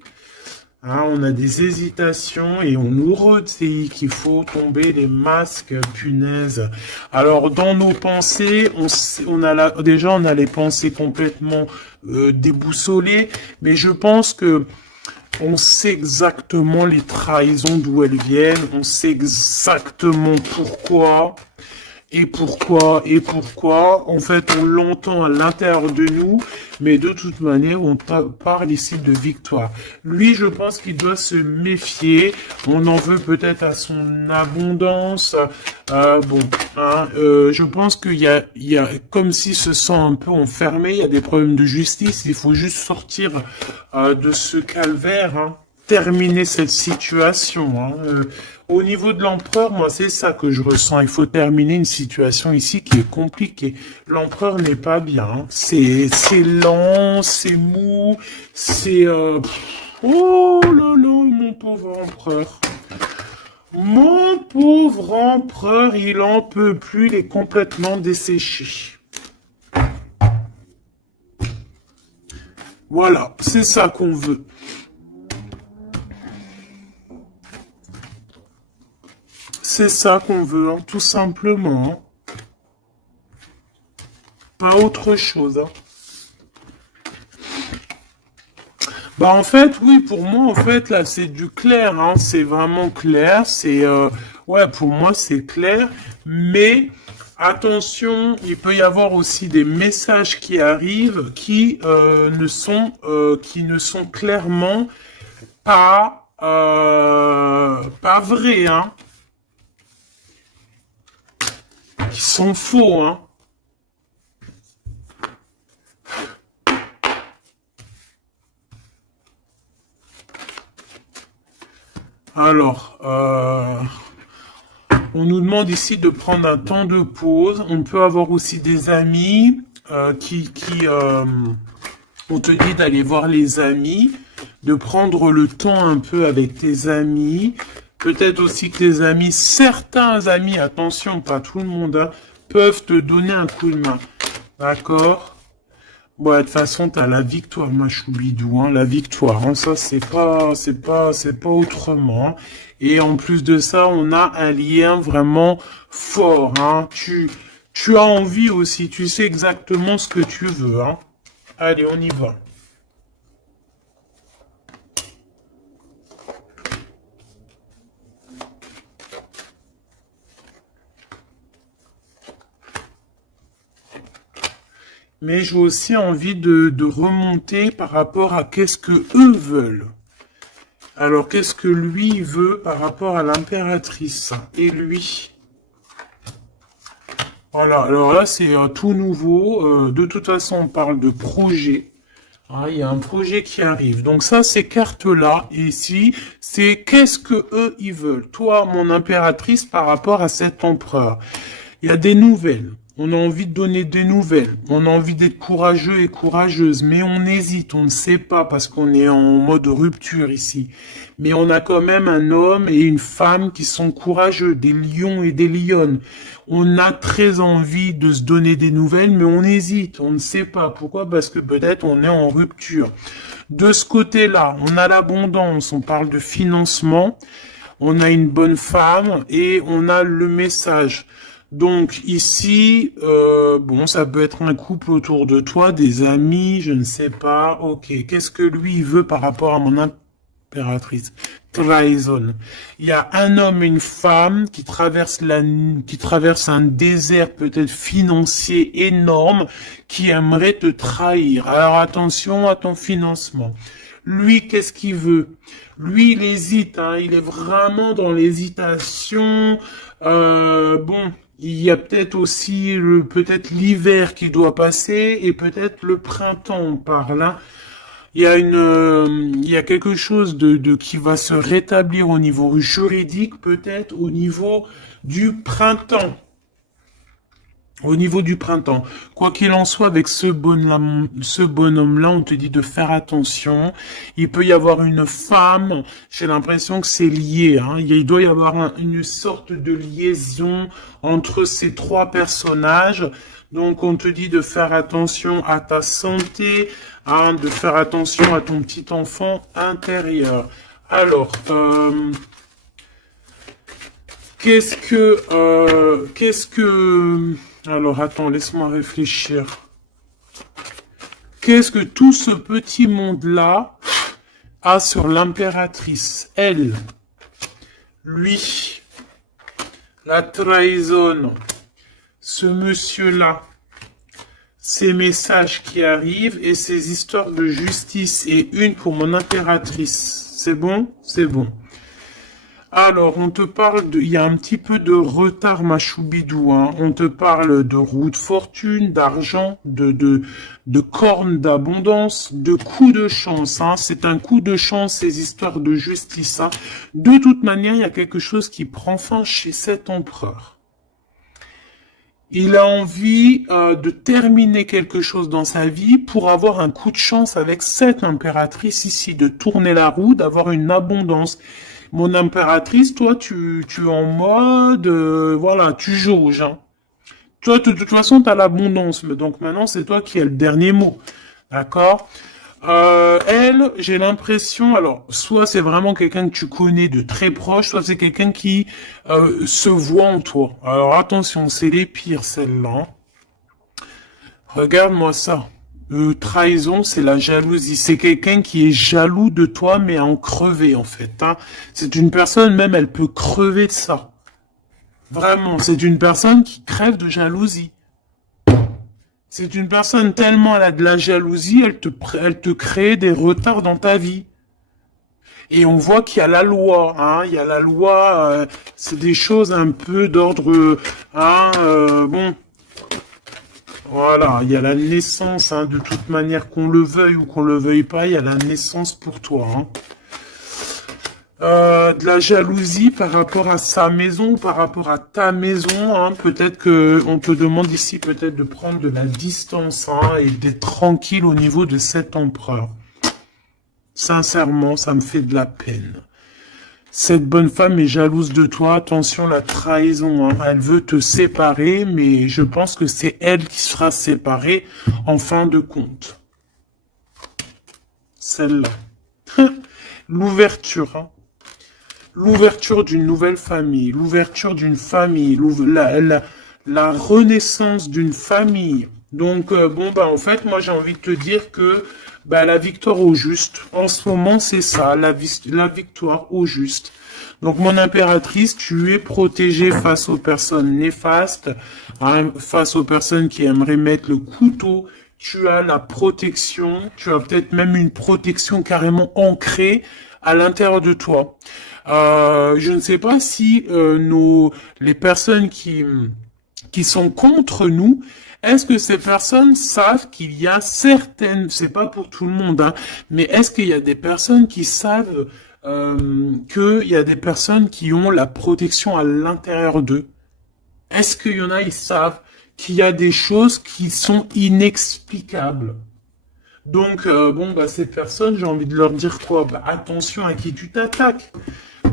Hein, on a des hésitations et on nous redit qu'il faut tomber les masques, punaise. Alors, dans nos pensées, déjà, on a les pensées complètement déboussolées, mais je pense que on sait exactement les trahisons d'où elles viennent, on sait exactement pourquoi. Et pourquoi, en fait, on l'entend à l'intérieur de nous, mais de toute manière, on parle ici de victoire. Lui, je pense qu'il doit se méfier, on en veut peut-être à son abondance, je pense qu'il y a comme s'il se sent un peu enfermé, il y a des problèmes de justice, il faut juste sortir de ce calvaire, hein, terminer cette situation, hein. Au niveau de l'empereur, moi, c'est ça que je ressens. Il faut terminer une situation ici qui est compliquée. L'empereur n'est pas bien, hein. C'est lent, c'est mou, c'est... Oh là là, mon pauvre empereur. Mon pauvre empereur, il en peut plus, il est complètement desséché. Voilà, c'est ça qu'on veut. C'est ça qu'on veut, hein, tout simplement. Pas autre chose. Hein. Bah en fait, oui, pour moi, en fait, là, c'est du clair. Hein, c'est vraiment clair. C'est, ouais, pour moi, c'est clair. Mais attention, il peut y avoir aussi des messages qui arrivent qui ne sont clairement pas vrais. Hein. Qui sont faux, hein. Alors, on nous demande ici de prendre un temps de pause. On peut avoir aussi des amis on te dit d'aller voir les amis, de prendre le temps un peu avec tes amis. Peut-être aussi que tes amis, certains amis, attention, pas tout le monde, hein, peuvent te donner un coup de main. D'accord? Bon, de toute façon, t'as la victoire, ma choubidou, hein, la victoire, hein, ça, c'est pas autrement. Hein. Et en plus de ça, on a un lien vraiment fort, hein. Tu as envie aussi, tu sais exactement ce que tu veux, hein. Allez, on y va. Mais j'ai aussi envie de remonter par rapport à qu'est-ce que eux veulent. Alors, qu'est-ce que lui veut par rapport à l'impératrice et lui? Voilà, alors là, c'est tout nouveau. De toute façon, on parle de projet. Ah, il y a un projet qui arrive. Donc ça, ces cartes-là, ici, c'est qu'est-ce que eux, ils veulent. Toi, mon impératrice, par rapport à cet empereur. Il y a des nouvelles. On a envie de donner des nouvelles. On a envie d'être courageux et courageuse. Mais on hésite, on ne sait pas parce qu'on est en mode rupture ici. Mais on a quand même un homme et une femme qui sont courageux, des lions et des lionnes. On a très envie de se donner des nouvelles, mais on hésite, on ne sait pas. Pourquoi? Parce que peut-être on est en rupture. De ce côté-là, on a l'abondance, on parle de financement, on a une bonne femme et on a le message. Donc ici, bon, ça peut être un couple autour de toi, des amis, je ne sais pas. Ok, qu'est-ce que lui il veut par rapport à mon impératrice? Trahison. Il y a un homme et une femme qui traversent un désert peut-être financier énorme, qui aimerait te trahir. Alors attention à ton financement. Lui, qu'est-ce qu'il veut? Lui, il hésite, hein, il est vraiment dans l'hésitation. Bon, il y a peut-être aussi peut-être l'hiver qui doit passer et peut-être le printemps, on parle. Hein. Il y a quelque chose de qui va se rétablir au niveau juridique, peut-être au niveau du printemps. Au niveau du printemps, quoi qu'il en soit, avec ce bonhomme-là, on te dit de faire attention. Il peut y avoir une femme, j'ai l'impression que c'est lié, hein. Il doit y avoir une sorte de liaison entre ces trois personnages. Donc, on te dit de faire attention à ta santé, hein, de faire attention à ton petit enfant intérieur. Alors, alors, attends, laisse-moi réfléchir. Qu'est-ce que tout ce petit monde-là a sur l'impératrice? Elle, lui, la trahison, ce monsieur-là, ces messages qui arrivent et ces histoires de justice et une pour mon impératrice. C'est bon? C'est bon. Alors, on te parle il y a un petit peu de retard, ma choubidou, hein. On te parle de roue de fortune, d'argent, de cornes d'abondance, de coups de chance, hein. C'est un coup de chance, ces histoires de justice, hein. De toute manière, il y a quelque chose qui prend fin chez cet empereur. Il a envie de terminer quelque chose dans sa vie pour avoir un coup de chance avec cette impératrice ici, de tourner la roue, d'avoir une abondance. Mon impératrice, toi, tu es en mode, voilà, tu jauges, hein. Toi, de toute façon, tu as l'abondance, mais donc maintenant, c'est toi qui as le dernier mot. D'accord? Elle, j'ai l'impression, alors, soit c'est vraiment quelqu'un que tu connais de très proche, soit c'est quelqu'un qui se voit en toi. Alors attention, c'est les pires, celles-là. Regarde-moi ça. Trahison, c'est la jalousie. C'est quelqu'un qui est jaloux de toi, mais à en crever, en fait, hein. C'est une personne, même, elle peut crever de ça. Vraiment, c'est une personne qui crève de jalousie. C'est une personne tellement elle a de la jalousie, elle te crée des retards dans ta vie. Et on voit qu'il y a la loi, hein, il y a la loi, c'est des choses un peu d'ordre, hein, bon, voilà, il y a la naissance, hein, de toute manière, qu'on le veuille ou qu'on le veuille pas, il y a la naissance pour toi, hein. De la jalousie par rapport à sa maison, par rapport à ta maison, hein. Peut-être que on te demande ici peut-être de prendre de la distance, hein, et d'être tranquille au niveau de cet empereur. Sincèrement, ça me fait de la peine. Cette bonne femme est jalouse de toi. Attention, la trahison, hein. Elle veut te séparer, mais je pense que c'est elle qui sera séparée en fin de compte. Celle-là. L'ouverture, hein. L'ouverture d'une nouvelle famille, l'ouverture d'une famille, la renaissance d'une famille. Donc, bon, bah, en fait, moi, j'ai envie de te dire que bah, la victoire au juste, en ce moment, c'est ça, la victoire au juste. Donc, mon impératrice, tu es protégée face aux personnes néfastes, hein, face aux personnes qui aimeraient mettre le couteau. Tu as la protection, tu as peut-être même une protection carrément ancrée à l'intérieur de toi. Je ne sais pas si les personnes qui sont contre nous, est-ce que ces personnes savent qu'il y a certaines, c'est pas pour tout le monde, hein, mais est-ce qu'il y a des personnes qui savent qu'il y a des personnes qui ont la protection à l'intérieur d'eux? Est-ce qu'il y en a, ils savent qu'il y a des choses qui sont inexplicables? Donc, bon, bah, ces personnes, j'ai envie de leur dire quoi? Bah, attention à qui tu t'attaques.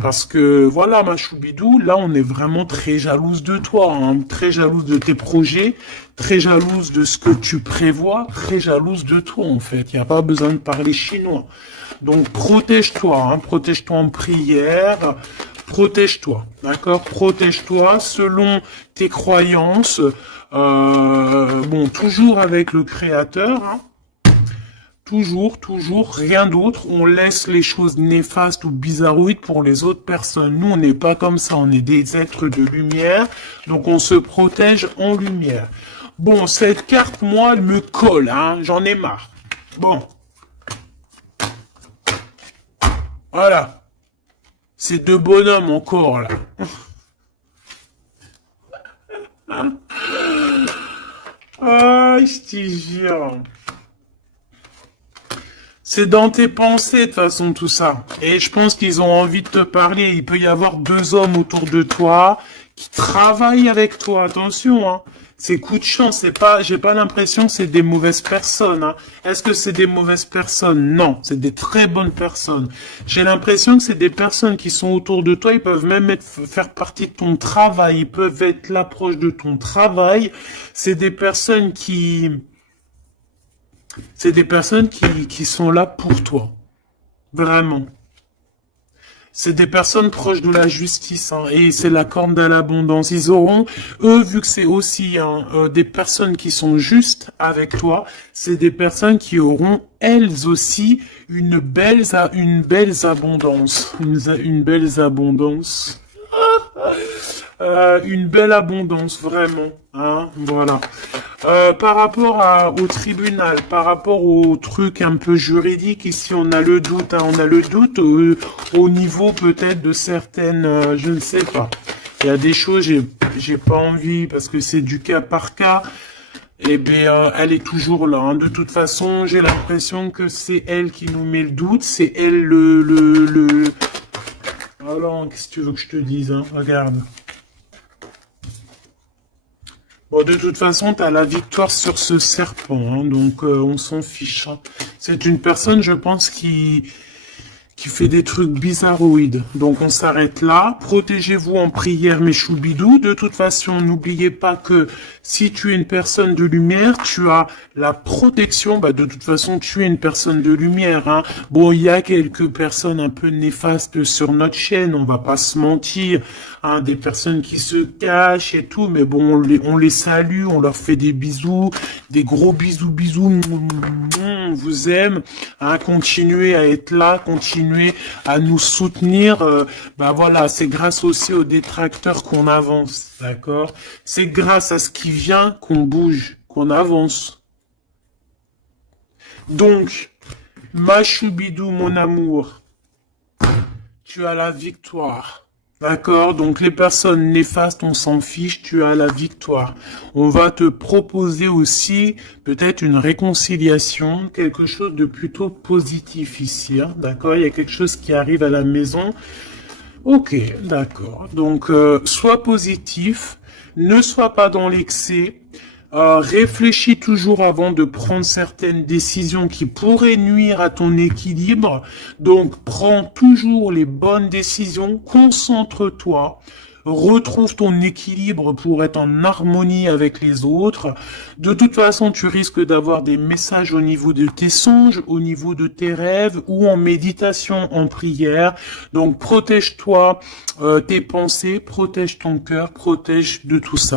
Parce que, voilà, ma choubidou, là, on est vraiment très jalouse de toi, hein, très jalouse de tes projets, très jalouse de ce que tu prévois, très jalouse de toi, en fait. Il n'y a pas besoin de parler chinois. Donc, protège-toi, hein, protège-toi en prière, protège-toi, d'accord? Protège-toi selon tes croyances, bon, toujours avec le Créateur, hein. Toujours, rien d'autre. On laisse les choses néfastes ou bizarroïdes pour les autres personnes. Nous, on n'est pas comme ça. On est des êtres de lumière. Donc, on se protège en lumière. Bon, cette carte, moi, elle me colle, hein. J'en ai marre. Bon. Voilà. Ces deux bonhommes encore, là. Ah, je te jure. C'est dans tes pensées, de toute façon, tout ça. Et je pense qu'ils ont envie de te parler. Il peut y avoir deux hommes autour de toi qui travaillent avec toi. Attention, hein. C'est coup de chance, c'est pas, j'ai pas l'impression que c'est des mauvaises personnes, hein. Est-ce que c'est des mauvaises personnes? Non, c'est des très bonnes personnes. J'ai l'impression que c'est des personnes qui sont autour de toi, ils peuvent même faire partie de ton travail, ils peuvent être là proche de ton travail. C'est des personnes qui sont là pour toi. Vraiment. C'est des personnes proches de la justice, hein, et c'est la corne de l'abondance. Ils auront, eux, vu que c'est aussi hein, des personnes qui sont justes avec toi, c'est des personnes qui auront elles aussi une belle abondance, une belle abondance. Une belle abondance, vraiment. Hein, voilà. Par rapport au tribunal, par rapport au truc un peu juridique, ici on a le doute, hein, on a le doute au niveau peut-être de certaines, je ne sais pas. Il y a des choses, j'ai pas envie parce que c'est du cas par cas. Eh bien, elle est toujours là. Hein. De toute façon, j'ai l'impression que c'est elle qui nous met le doute, c'est elle le. Alors, qu'est-ce que tu veux que je te dise, hein? Regarde. Bon, de toute façon, tu as la victoire sur ce serpent, hein, donc on s'en fiche. Hein. C'est une personne, je pense, qui fait des trucs bizarroïdes. Donc on s'arrête là. Protégez-vous en prière, mes choubidous. De toute façon, n'oubliez pas que si tu es une personne de lumière, tu as la protection. Bah, de toute façon, tu es une personne de lumière. Hein. Bon, il y a quelques personnes un peu néfastes sur notre chaîne, on va pas se mentir. Hein, des personnes qui se cachent et tout, mais bon, on les salue, on leur fait des bisous, des gros bisous, on vous aime. Hein, continuez à être là, continuez à nous soutenir. Bah voilà, c'est grâce aussi aux détracteurs qu'on avance, d'accord? C'est grâce à ce qui vient qu'on bouge, qu'on avance. Donc, ma choubidou, mon amour, tu as la victoire. D'accord, donc les personnes néfastes, on s'en fiche, tu as la victoire. On va te proposer aussi peut-être une réconciliation, quelque chose de plutôt positif ici. Hein, d'accord, il y a quelque chose qui arrive à la maison. Ok, d'accord. Donc, sois positif, ne sois pas dans l'excès. Réfléchis toujours avant de prendre certaines décisions qui pourraient nuire à ton équilibre. Donc, prends toujours les bonnes décisions, concentre-toi, retrouve ton équilibre pour être en harmonie avec les autres. De toute façon, tu risques d'avoir des messages au niveau de tes songes, au niveau de tes rêves ou en méditation, en prière. Donc, protège-toi, tes pensées, protège ton cœur, protège de tout ça.